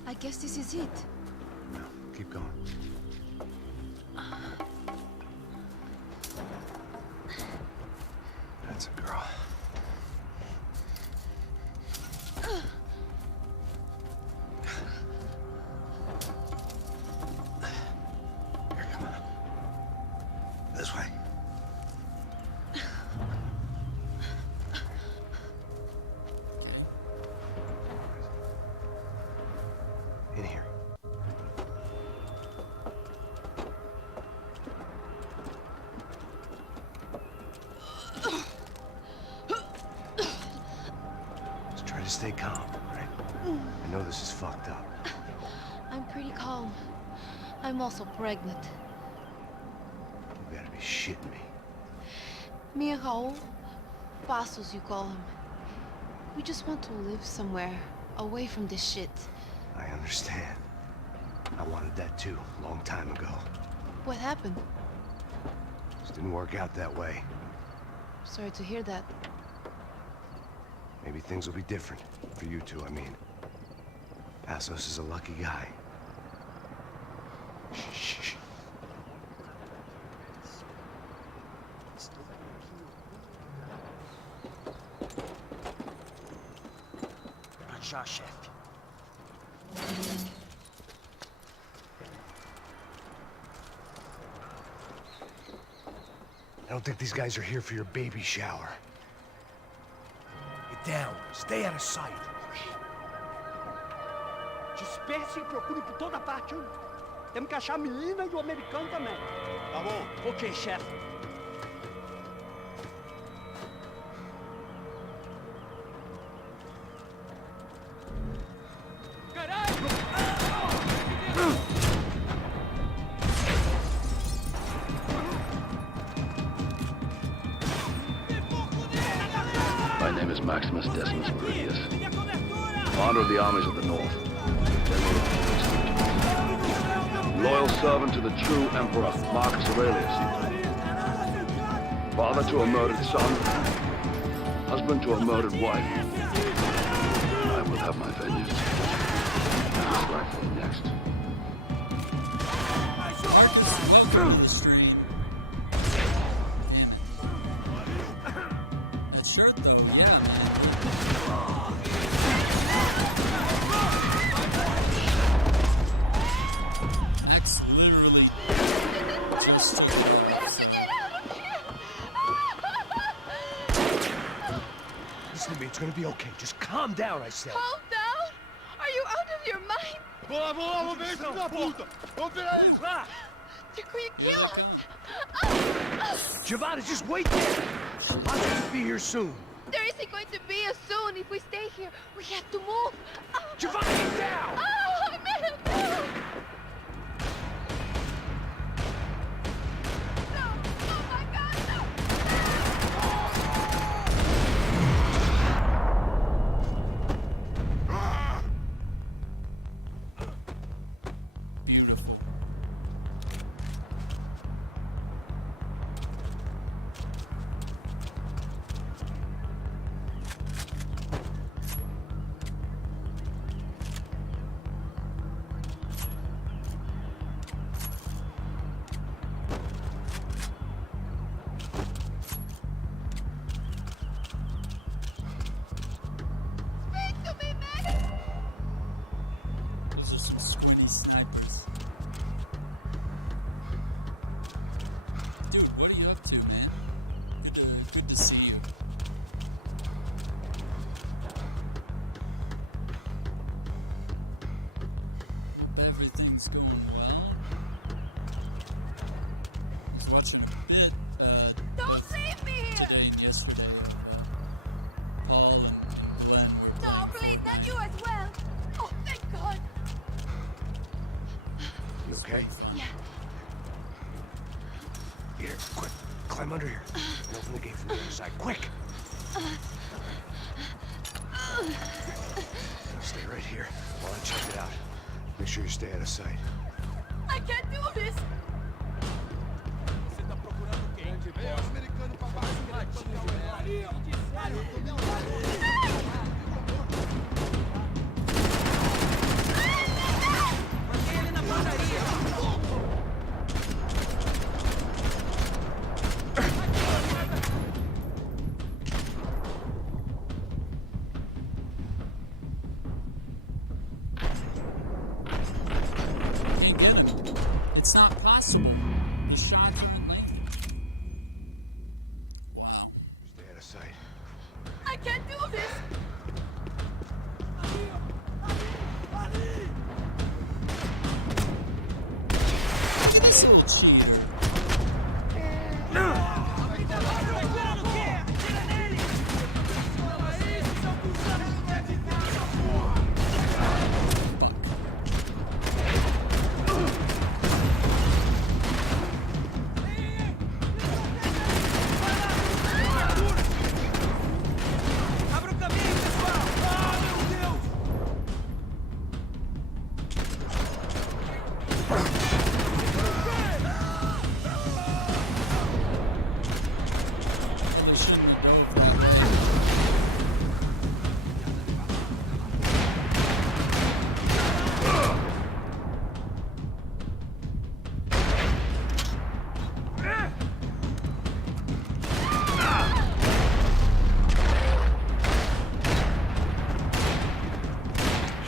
I guess this is it. No, keep going. That's a girl. Here, come on. This way. In here. Just try to stay calm, right? I know this is fucked up. I'm pretty calm. I'm also pregnant. You gotta be shitting me. Me and Raul, Passos you call him. We just want to live somewhere, away from this shit. I understand. I wanted that too, a long time ago. What happened? Just didn't work out that way. Sorry to hear that. Maybe things will be different. For you two, I mean. Passos is a lucky guy. Shh. Já, chefe. I don't think these guys are here for your baby shower. Get down. Stay out of sight. Disperse e procure por toda parte. Temos que achar a menina e o americano também. Tá bom. Ok, chefe. My name is Maximus Decimus Meridius, commander of the armies of the North, general of the East. Loyal servant to the true Emperor, Marcus Aurelius. Father to a murdered son, husband to a murdered wife. I will have my vengeance. This rifle next. It's gonna be okay. Just calm down, I said. Calm down? Are you out of your mind? Vamos ver esse filho da puta! Vamos virar eles, lá! They're going to kill us! Giovanni, just wait there! I'll just be here soon. There isn't going to be a soon if we stay here. We have to move. Giovanni, get down! Oh, I made it! No! Oh my God, no! Climb under here and open the gate from the other side. Quick! Now stay right here while I check it out. Make sure you stay out of sight. I can't do this! Você tá procurando quem? É o americano pra baixo.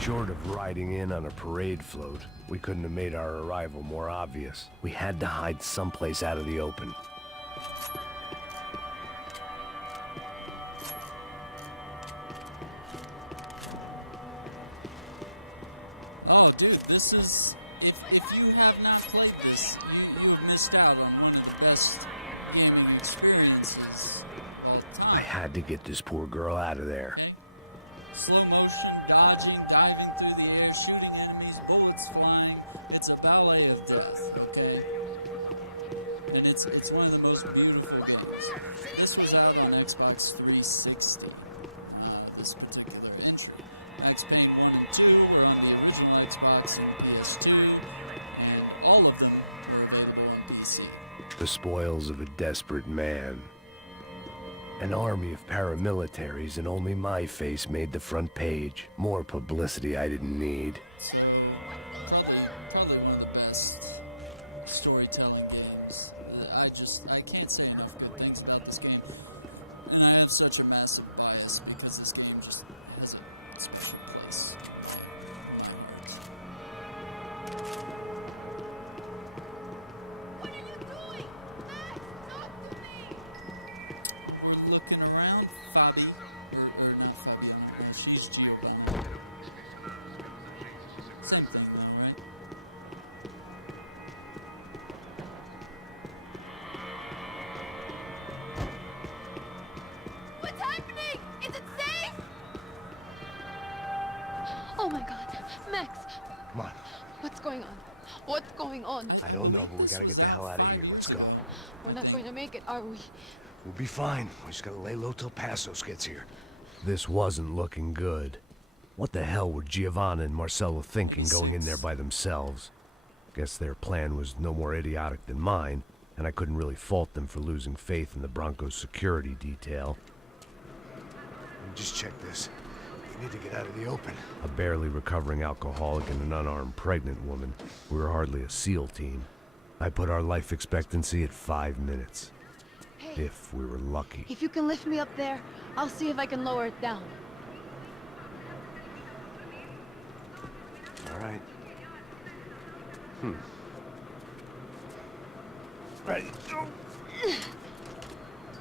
Short of riding in on a parade float, we couldn't have made our arrival more obvious. We had to hide someplace out of the open. Oh, dude, this is... If you have not played this, you've missed out on one of the best gaming experiences of all I time. had to get this poor girl out of there. Slow motion, dodging, diving through the air, shooting enemies, bullets flying. It's a ballet of death, okay? And it's one of the most beautiful games. This was out on Xbox 360, this particular entry. Max Payne 1 and 2 were on the original Xbox and PS2, and all of them were available on PC. The spoils of a desperate man. An army of paramilitaries and only my face made the front page. More publicity I didn't need. Probably one of the best storytelling games. I can't say enough good things about this game. And I have such a massive bias because this game just has a special place. What are you doing? Max, talk to me! We're looking around, Fabi. Or not Fabi. She's Gio. Same thing, right? What's happening? Is it safe? Oh my god. Max, Come on. what's going on? What's going on? I don't know, but we gotta get the hell out of here. Let's go. We're not going to make it, are we? We'll be fine. We just gotta lay low till Passos gets here. This wasn't looking good. What the hell were Giovanna and Marcello thinking going in there by themselves? Guess their plan was no more idiotic than mine, and I couldn't really fault them for losing faith in the Broncos security detail. Just check this. We need to get out of the open. A barely recovering alcoholic and an unarmed pregnant woman. We were hardly a SEAL team. I put our life expectancy at 5 minutes. Hey, If we were lucky. if you can lift me up there, I'll see if I can lower it down. All right. Ready.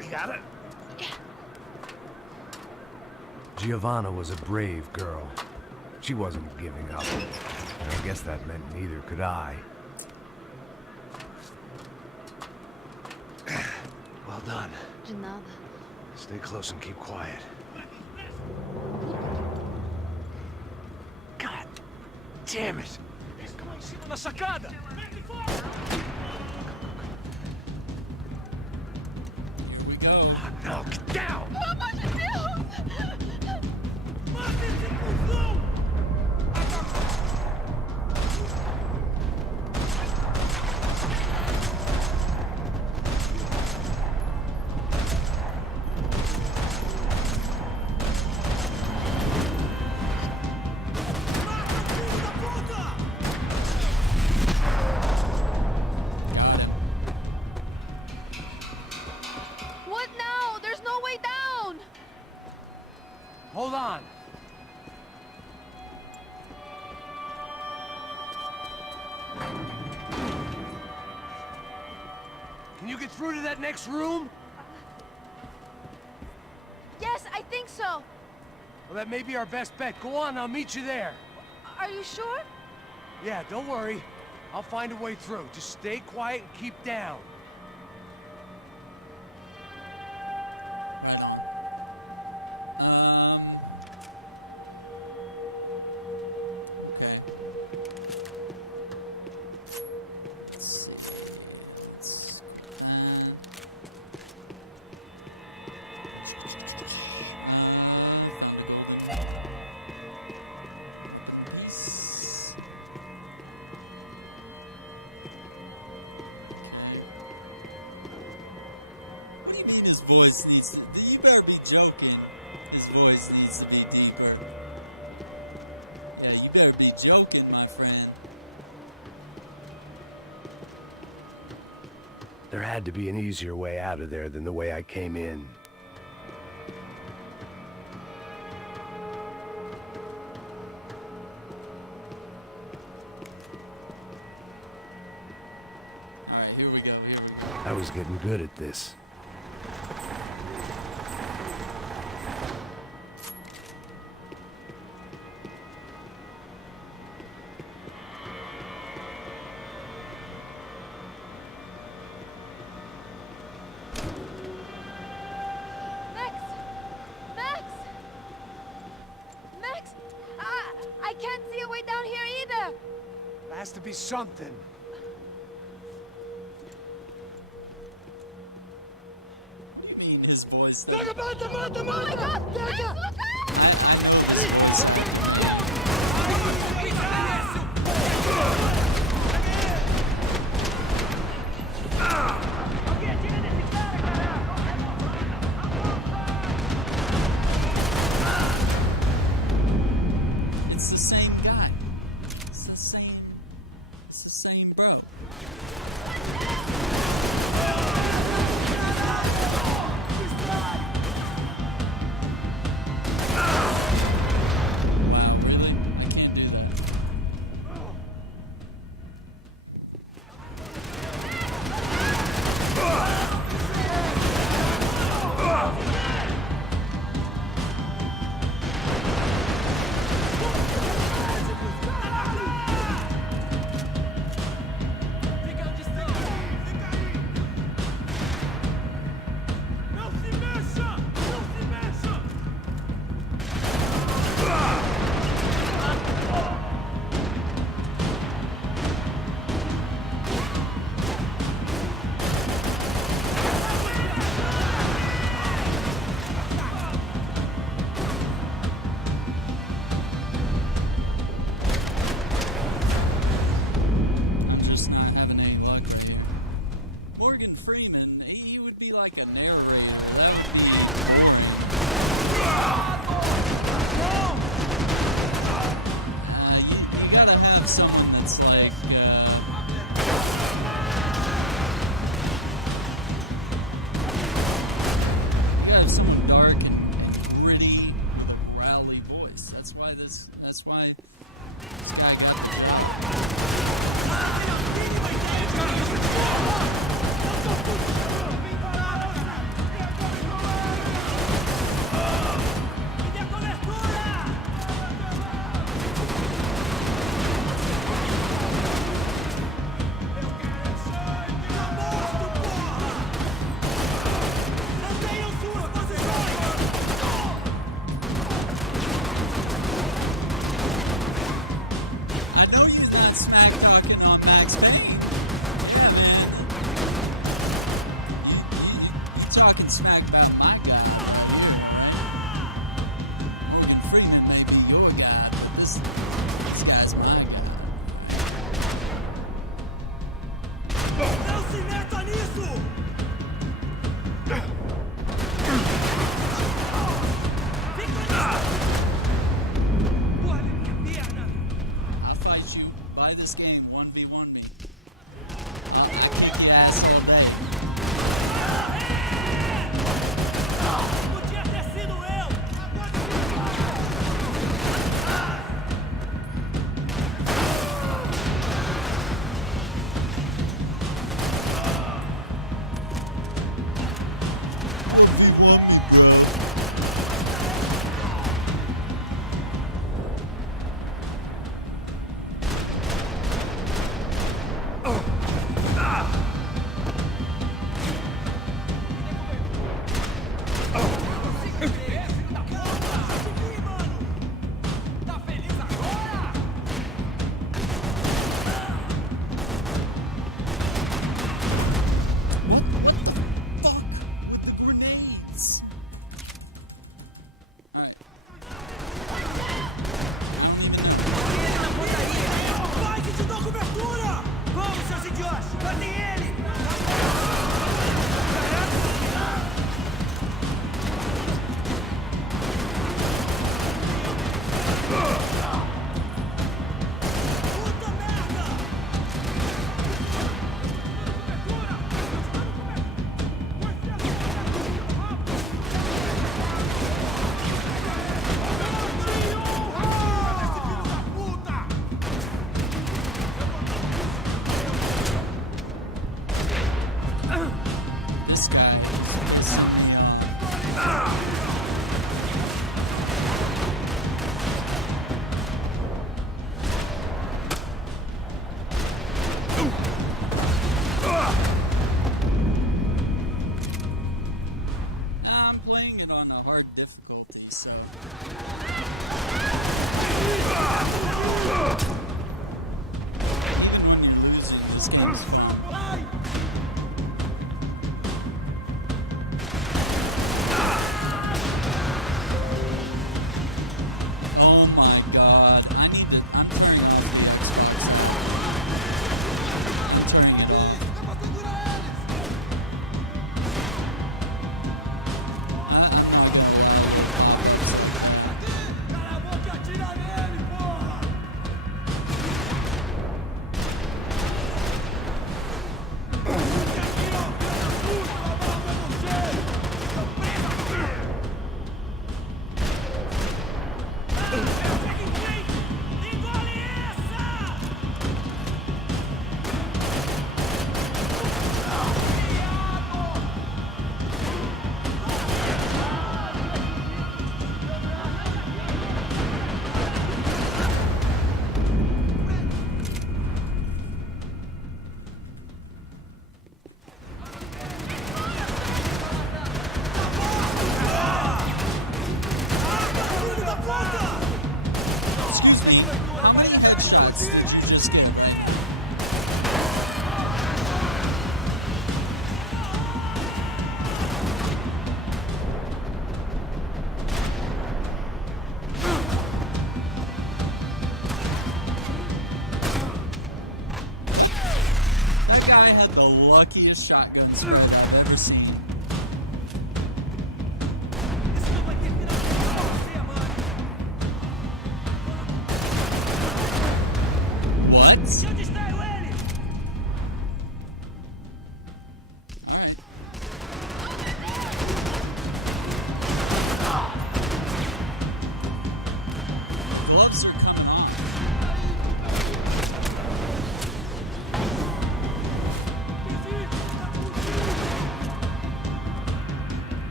You got it? Giovanna was a brave girl. She wasn't giving up. And I guess that meant neither could I. Well done. De nada. Stay close and keep quiet. God damn it! Na sacada! Here we go. No, get down! Pelo amor de Deus! Mata esse cuzão! What now? There's no way down! Hold on. Can you get through to that next room? Yes, I think so. Well, that may be our best bet. Go on, I'll meet you there. Are you sure? Yeah, don't worry. I'll find a way through. Just stay quiet and keep down. Right on. Okay. Let's see. What do you mean his voice needs to be? You better be joking. His voice needs to be deeper. Yeah, you better be joking, my friend. There had to be an easier way out of there than the way I came in. I was getting good at this. I can't see a way down here either! There has to be something. You mean his voice? Oh my God! Max, look out! It's the same guy. It's the same bro. Wow.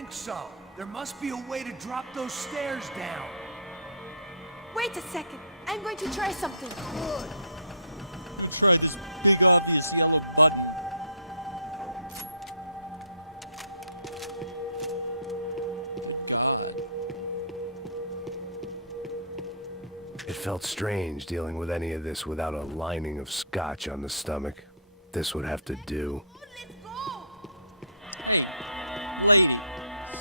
think so. There must be a way to drop those stairs down. Wait a second. I'm going to try something. Good. You try this big obvious yellow button. It felt strange dealing with any of this without a lining of scotch on the stomach. This would have to do. Lady,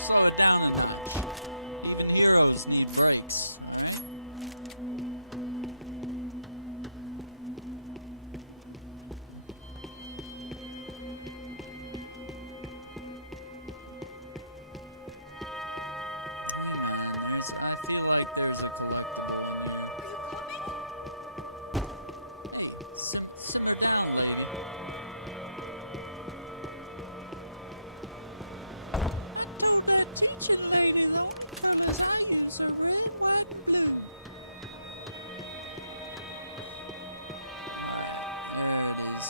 slow it down a notch. Even heroes need breaks. I feel like there's a simmer down, lady. I told that teaching lady though, because I use a red, white, blue. There it is.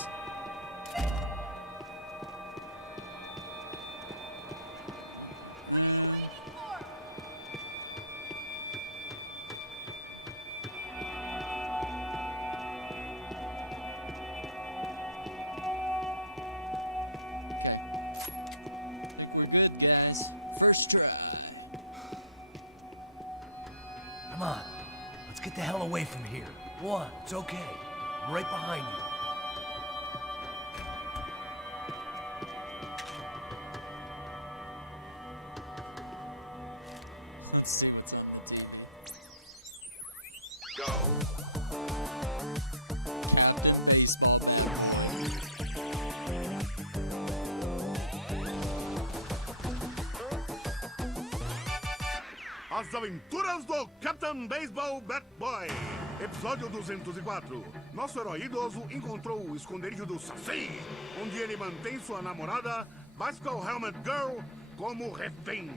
What are you waiting for? We're good, guys. First try. Come on. Let's get the hell away from here. One, it's okay. I'm right behind you. Let's see what's on the table. Go. Captain Baseball Man. As aventuras do Captain Baseball Bat Boy. Episódio 204. Nosso herói idoso encontrou o esconderijo do Saci, onde ele mantém sua namorada, Bicycle Helmet Girl, como refém.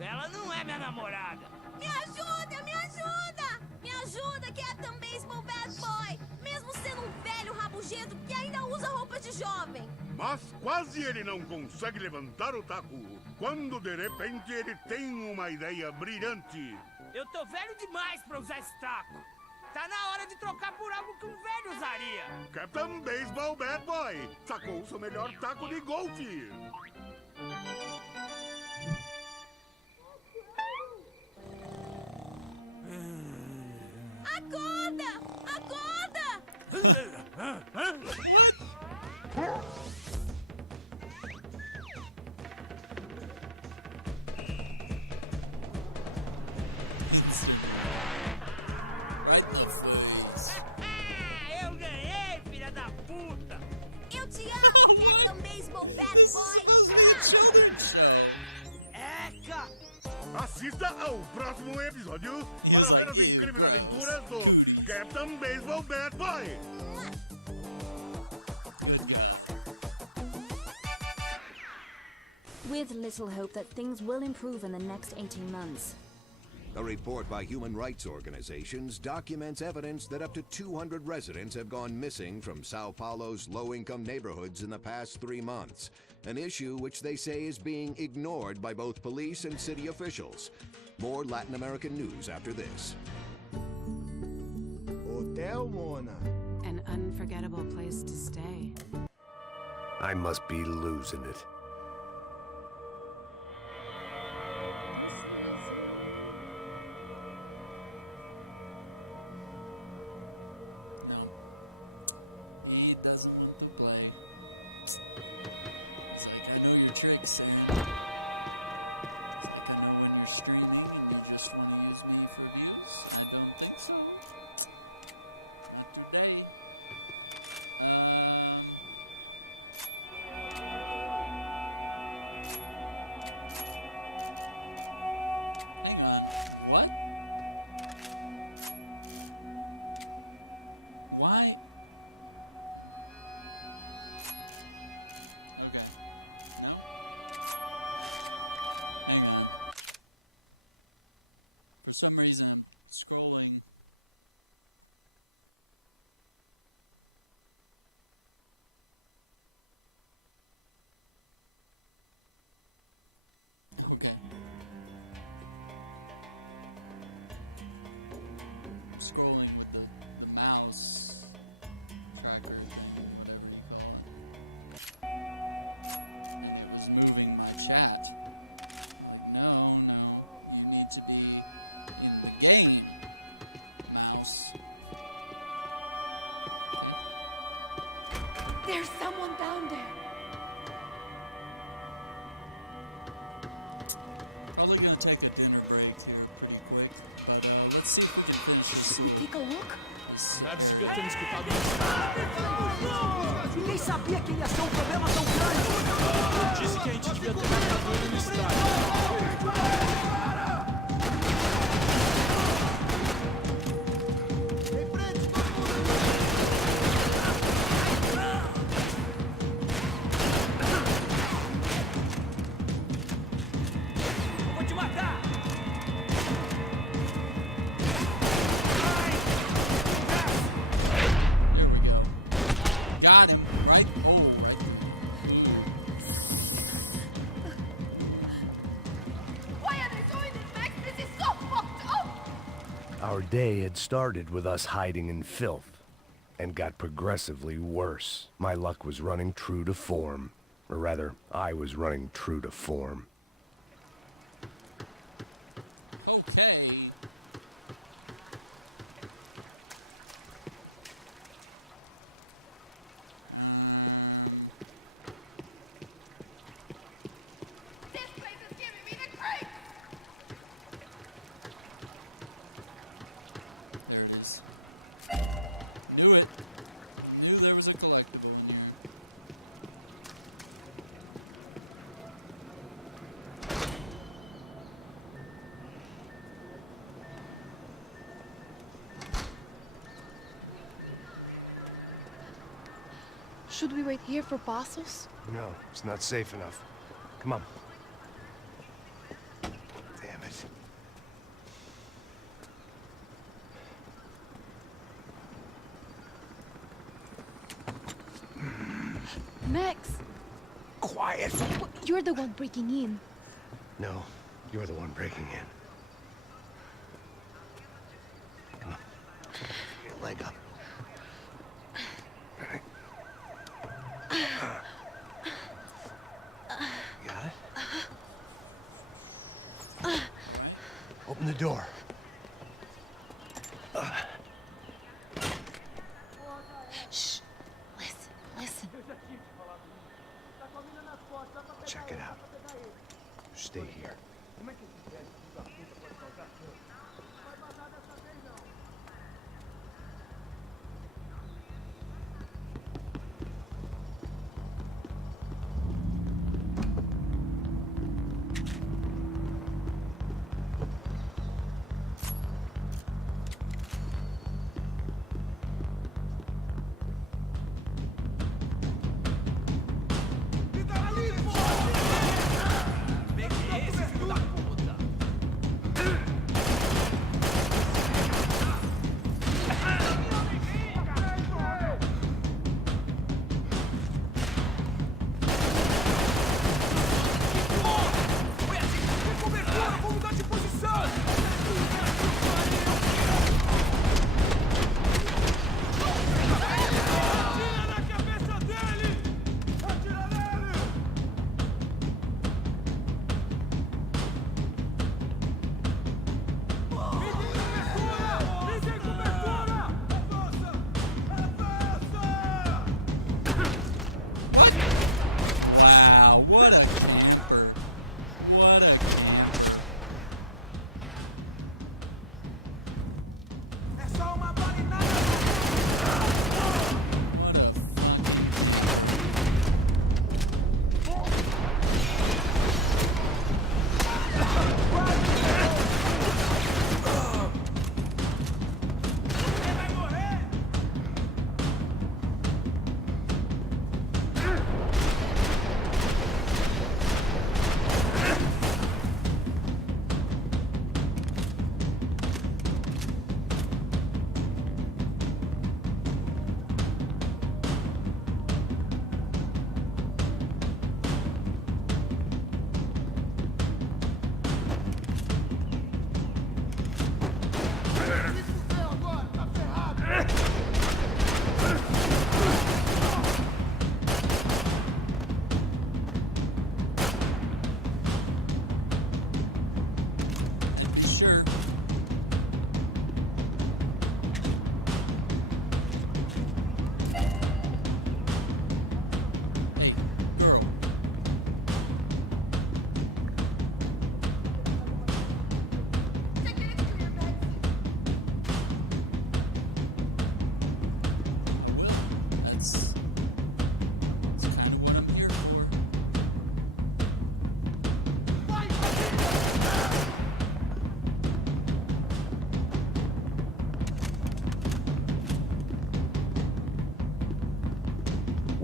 Ela não é minha namorada. Me ajuda, me ajuda! Me ajuda, Captain Baseball Bad Boy! Mesmo sendo um velho rabugento que ainda usa roupas de jovem. Mas quase ele não consegue levantar o taco, quando de repente ele tem uma ideia brilhante. Eu tô velho demais pra usar esse taco. Tá na hora de trocar por algo que um velho usaria. Captain Baseball Bad Boy sacou seu melhor taco de golfe. Acorda! Acorda! Right in the face. Eu ganhei, filha da puta! Eu te amo, Captain Baseball Bad Boy! Eca! Assista ao próximo episódio para ver as incríveis aventuras do Captain Baseball Bad Boy. With little hope that things will improve in the next 18 months. A report by human rights organizations documents evidence that up to 200 residents have gone missing from Sao Paulo's low-income neighborhoods in the past 3 months, an issue which they say is being ignored by both police and city officials. More Latin American news after this. Hotel Mona. An unforgettable place to stay. I must be losing it. He doesn't want to play. It's like, I know your tricks, Sam. It's like, I know when you're streaming and you just want to use me for views. I don't think so. Not today. Hang on. What? Why? Hang on. For some reason, I'm scrolling. There's someone down there. Probably gonna take a dinner break here pretty quick. Let's see if we can finish. Should we take a look? Nada devia ter escutado Ninguém sabia que ele ia ser um problema tão grande. Disse que a gente devia ter matado ele no estádio. Vou te matar! Got him. Right hole, right. Why are they doing this, Max? This is so fucked up! Our day had started with us hiding in filth, and got progressively worse. My luck was running true to form. Or rather, I was running true to form. Okay. This place is giving me the creeps! There it is. Knew it. Knew there was a collector. Should we wait here for Passos? No, it's not safe enough. Come on. Damn it. Max! Quiet! You're the one breaking in. No, you're the one breaking in. Come on. Get your leg up. Right. Got it? Open the door. Shh. Listen. Check it out. You stay here.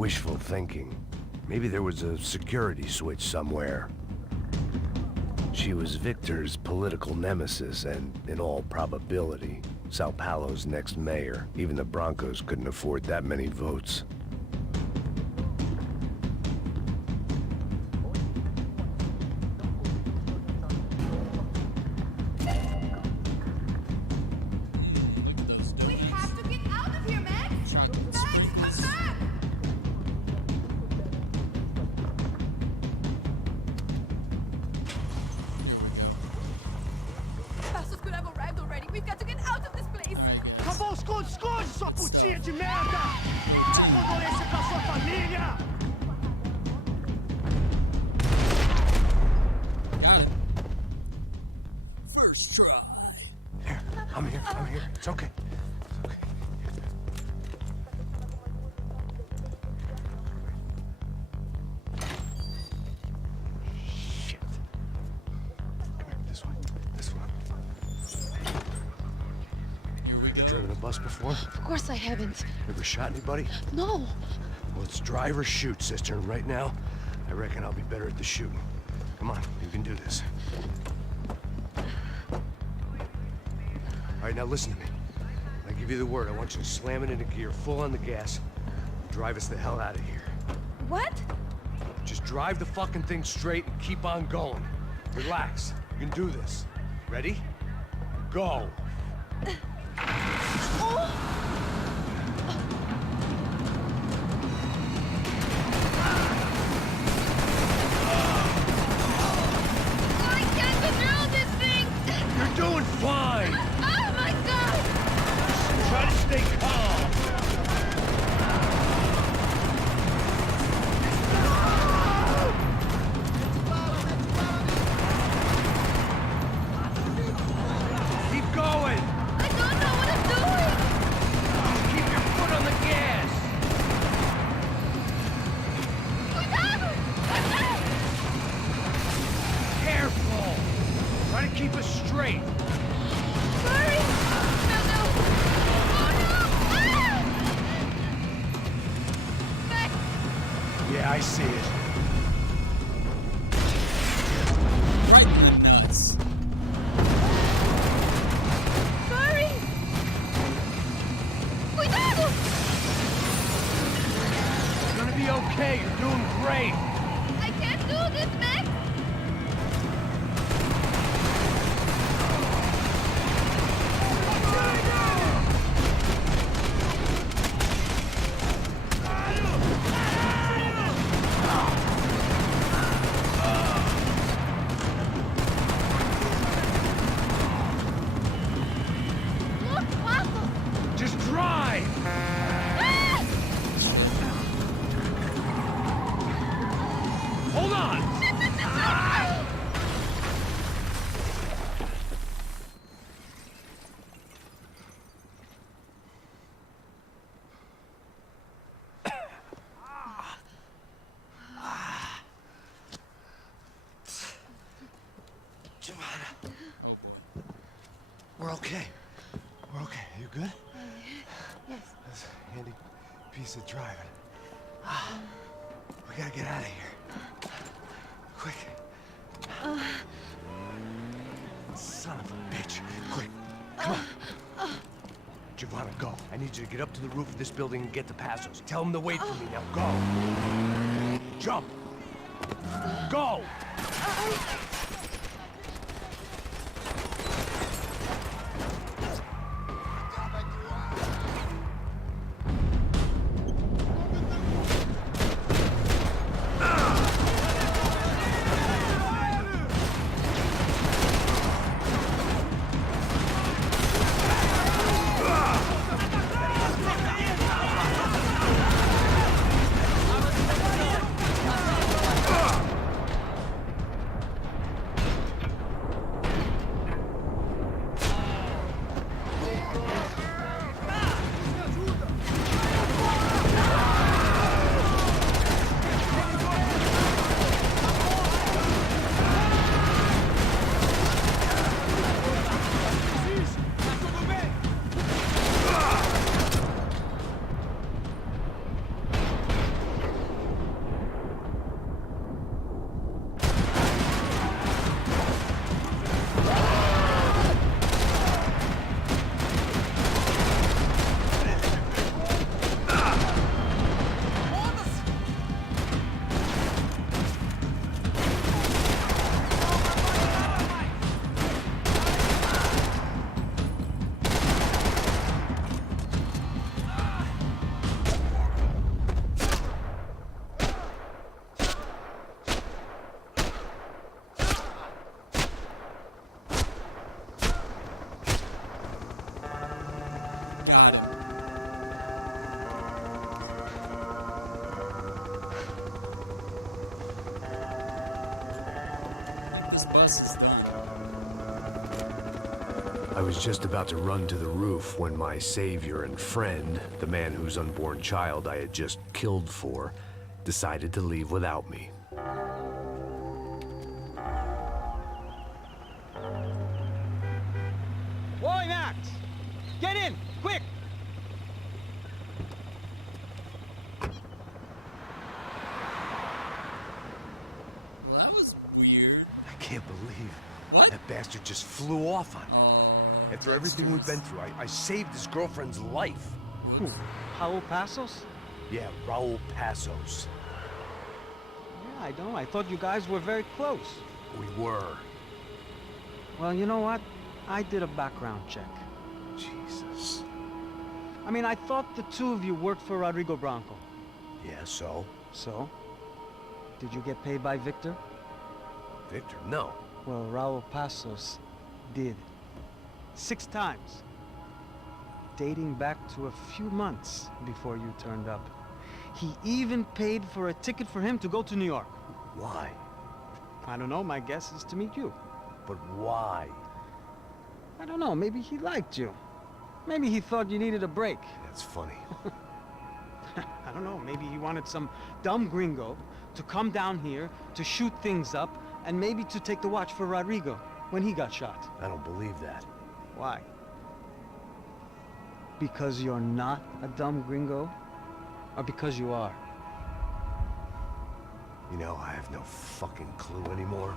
wishful thinking. Maybe there was a security switch somewhere. She was Victor's political nemesis and, in all probability, Sao Paulo's next mayor. Even the Broncos couldn't afford that many votes. We have to get out of here, Max! Max, come back! Passos could have arrived already. We've got to get out of this place! Acabou, esconde, esconde, sua putinha de merda! Condolência pra sua família! Got it. First try. Here, I'm here. It's okay. Shit. This one. You ever driven a bus before? Of course I haven't. Ever shot anybody? No. Well, it's drive or shoot, sister, and right now, I reckon I'll be better at the shooting. Come on, you can do this. All right, now listen to me. When I give you the word, I want you to slam it into gear, full on the gas, drive us the hell out of here. What? Just drive the fucking thing straight and keep on going. Relax. You can do this. Ready? Go. I can't control this thing! You're doing fine. Oh my god! Try to stay calm. Keep going. I don't know what I'm doing! Just keep your foot on the gas. Cuidado! Careful. Try to keep us straight. Sorry! No! Oh no! Ah! Max! Yeah, I see it. Right in the nuts. Sorry! Cuidado! It's gonna be okay. You're doing great. I can't do this, Max! Look, Paso! Just drive. Ah! Hold on. Giovanna. We're okay. We're okay. You good? Yes. That's a handy piece of driving. We gotta get out of here. Quick. Son of a bitch. Quick. Come on. Giovanna, go. I need you to get up to the roof of this building and get to Passos. Tell them to wait for me. Now go. Jump. Go. this bus is done. I was just about to run to the roof when my savior and friend, the man whose unborn child I had just killed for, decided to leave without me. Boy, Max! Get in! Quick! Well, that was weird. I can't believe that bastard just flew off on me. After everything we've been through, I saved his girlfriend's life. Who? Raul Passos? Yeah, Raul Passos. Yeah, I know. I thought you guys were very close. We were. Well, you know what? I did a background check. Jesus. I mean, I thought the two of you worked for Rodrigo Branco. Yeah, so? So? Did you get paid by Victor? Victor? No. Well, Raul Passos did. 6 times. Dating back to a few months before you turned up. He even paid for a ticket for him to go to New York. Why? I don't know, my guess is to meet you. But why? I don't know, maybe he liked you. Maybe he thought you needed a break. That's funny. I don't know, maybe he wanted some dumb gringo to come down here to shoot things up and maybe to take the watch for Rodrigo when he got shot. I don't believe that. Why? Because you're not a dumb gringo? Or because you are? You know, I have no fucking clue anymore.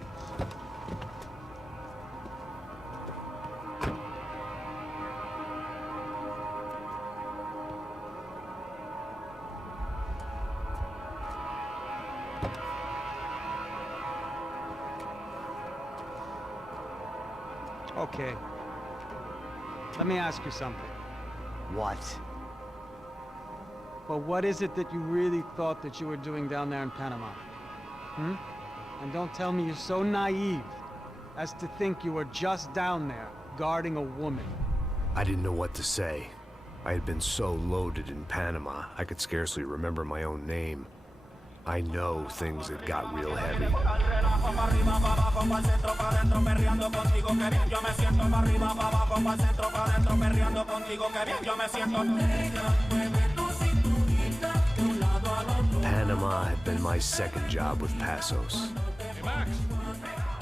Okay. Let me ask you something. What? Well, what is it that you really thought that you were doing down there in Panama? Hmm? And don't tell me you're so naive as to think you were just down there guarding a woman. I didn't know what to say. I had been so loaded in Panama, I could scarcely remember my own name. I know things had got real heavy. Panama had been my second job with Passos. Hey, Max!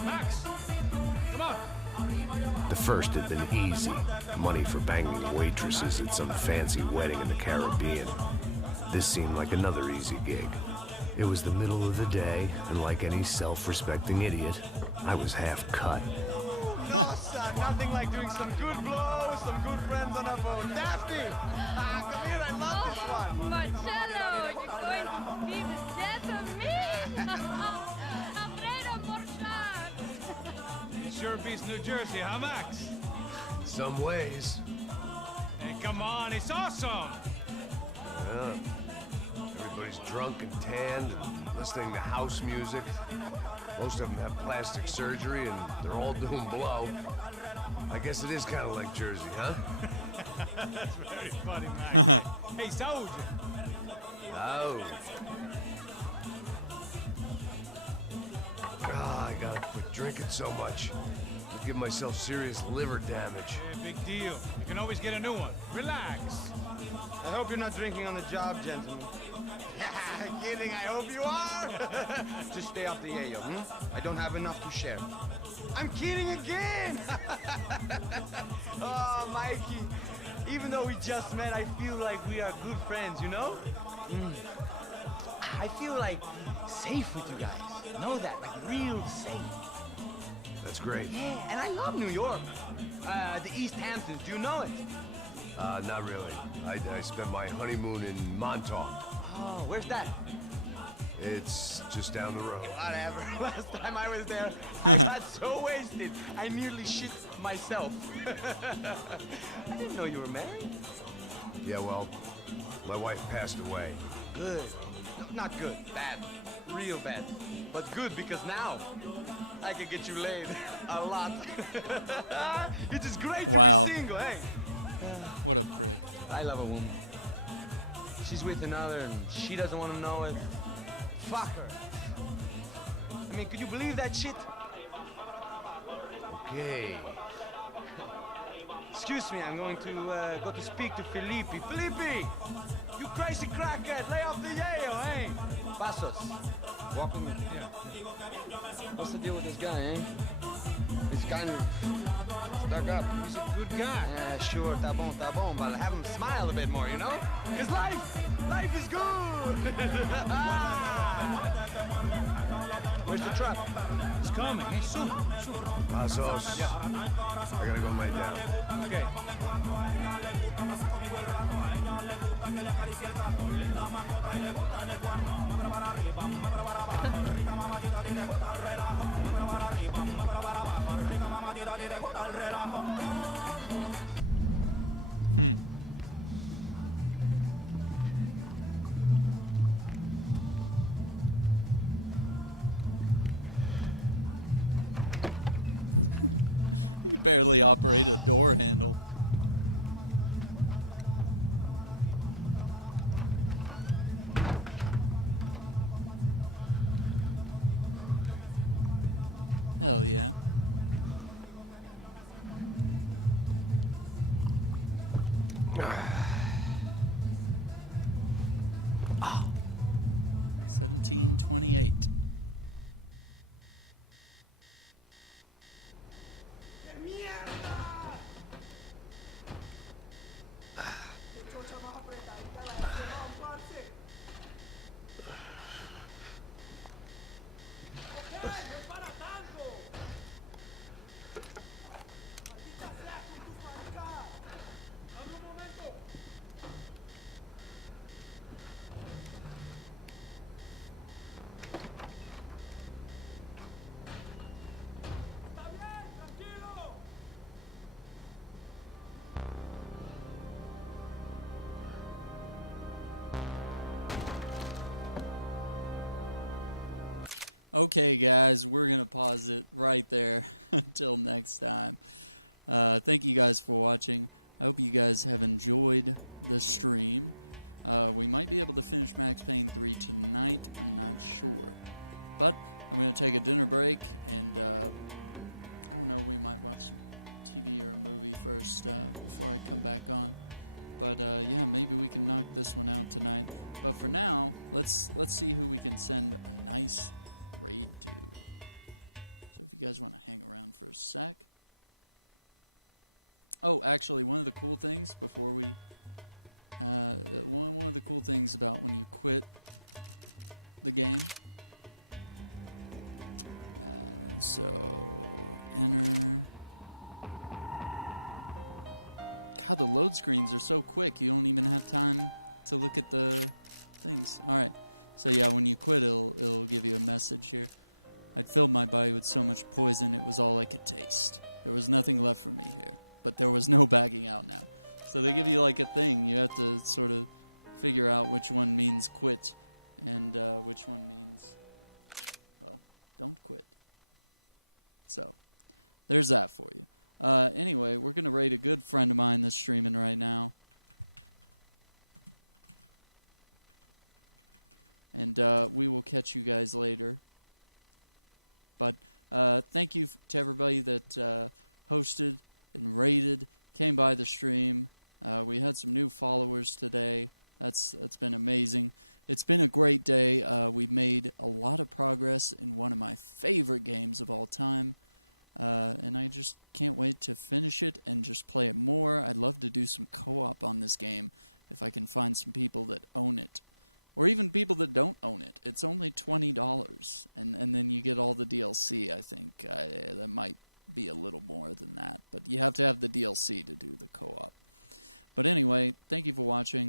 Max! Come on! The first had been easy. Money for banging waitresses at some fancy wedding in the Caribbean. This seemed like another easy gig. It was the middle of the day, and like any self-respecting idiot, I was half cut. No, son, nothing like doing some good blows, some good friends on a boat. Daphne! Come here, I love this one. Marcello, you're going to be the death of me! Alfredo Morchat! It sure beats New Jersey, huh, Max? In some ways. Hey, come on, it's awesome! Yeah. Everybody's drunk and tanned and listening to house music. Most of them have plastic surgery and they're all doing blow. I guess it is kind of like Jersey, huh? That's very funny, Max. Hey, Saúde! Oh. I gotta quit drinking so much. I'll give myself serious liver damage. Yeah, big deal. You can always get a new one. Relax. I hope you're not drinking on the job, gentlemen. Kidding, I hope you are. Just stay off the yayo, I don't have enough to share. I'm kidding again. Oh, Mikey, even though we just met, I feel like we are good friends, you know? I feel like safe with you guys. Know that, like real safe. That's great. Yeah, and I love New York. The East Hamptons, do you know it? Not really. I spent my honeymoon in Montauk. Oh, where's that? It's just down the road. Whatever. Last time I was there, I got so wasted, I nearly shit myself. I didn't know you were married. Yeah, well, my wife passed away. Good. No, not good. Bad. Real bad. But good because now I can get you laid a lot. It is great to be single, hey? I love a woman. She's with another and she doesn't want to know it. Fuck her. I mean, could you believe that shit? Okay. Excuse me, I'm going to go to speak to Felipe. Felipe! You crazy crackhead! Lay off the yayo, eh? Passos, walk with me. Yeah. What's the deal with this guy, eh? He's kind of stuck up. He's a good guy. Yeah, sure, tá bom, but have him smile a bit more, you know? Because life is good! Where's the truck? It's coming. Hey, soon. Passos. Yeah. I gotta go lay down. Okay. Barely operate a door handle. Oh yeah. Oh. 1728. Okay, guys, we're going to pause it right there until next time. Thank you guys for watching. I hope you guys have enjoyed the stream. We might be able to finish Max Payne 3 tonight, I'm not sure. But we'll take a dinner break, and we might watch TV or movie first before I come back home. But yeah, maybe we can knock this one out tonight. But for now, let's see who we can send nice. Oh, actually, one of the cool things before we, one of the cool things about when you quit the game. So, God, the load screens are so quick. You don't even have time to look at the things. All right. So yeah, when you quit, it'll give you a message here. I filled my body with so much poison, it was all I could taste. There was nothing left for me here. But there was no backing out now. So they give you like a thing, you have to sort of figure out which one means quit and which one means don't quit. So, there's that for you. Anyway, we're going to rate a good friend of mine that's streaming right now. And we will catch you guys later. But thank you to everybody that hosted and rated, came by the stream. We had some new followers today. That's been amazing. It's been a great day. We made a lot of progress in one of my favorite games of all time. And I just can't wait to finish it and just play it more. I'd love to do some co-op on this game if I can find some people that own it. Or even people that don't own it. It's only $20. And then you get all the DLC, I think. That might be a little more than that. But you have to have the DLC to do the co-op. But anyway, thank you for watching.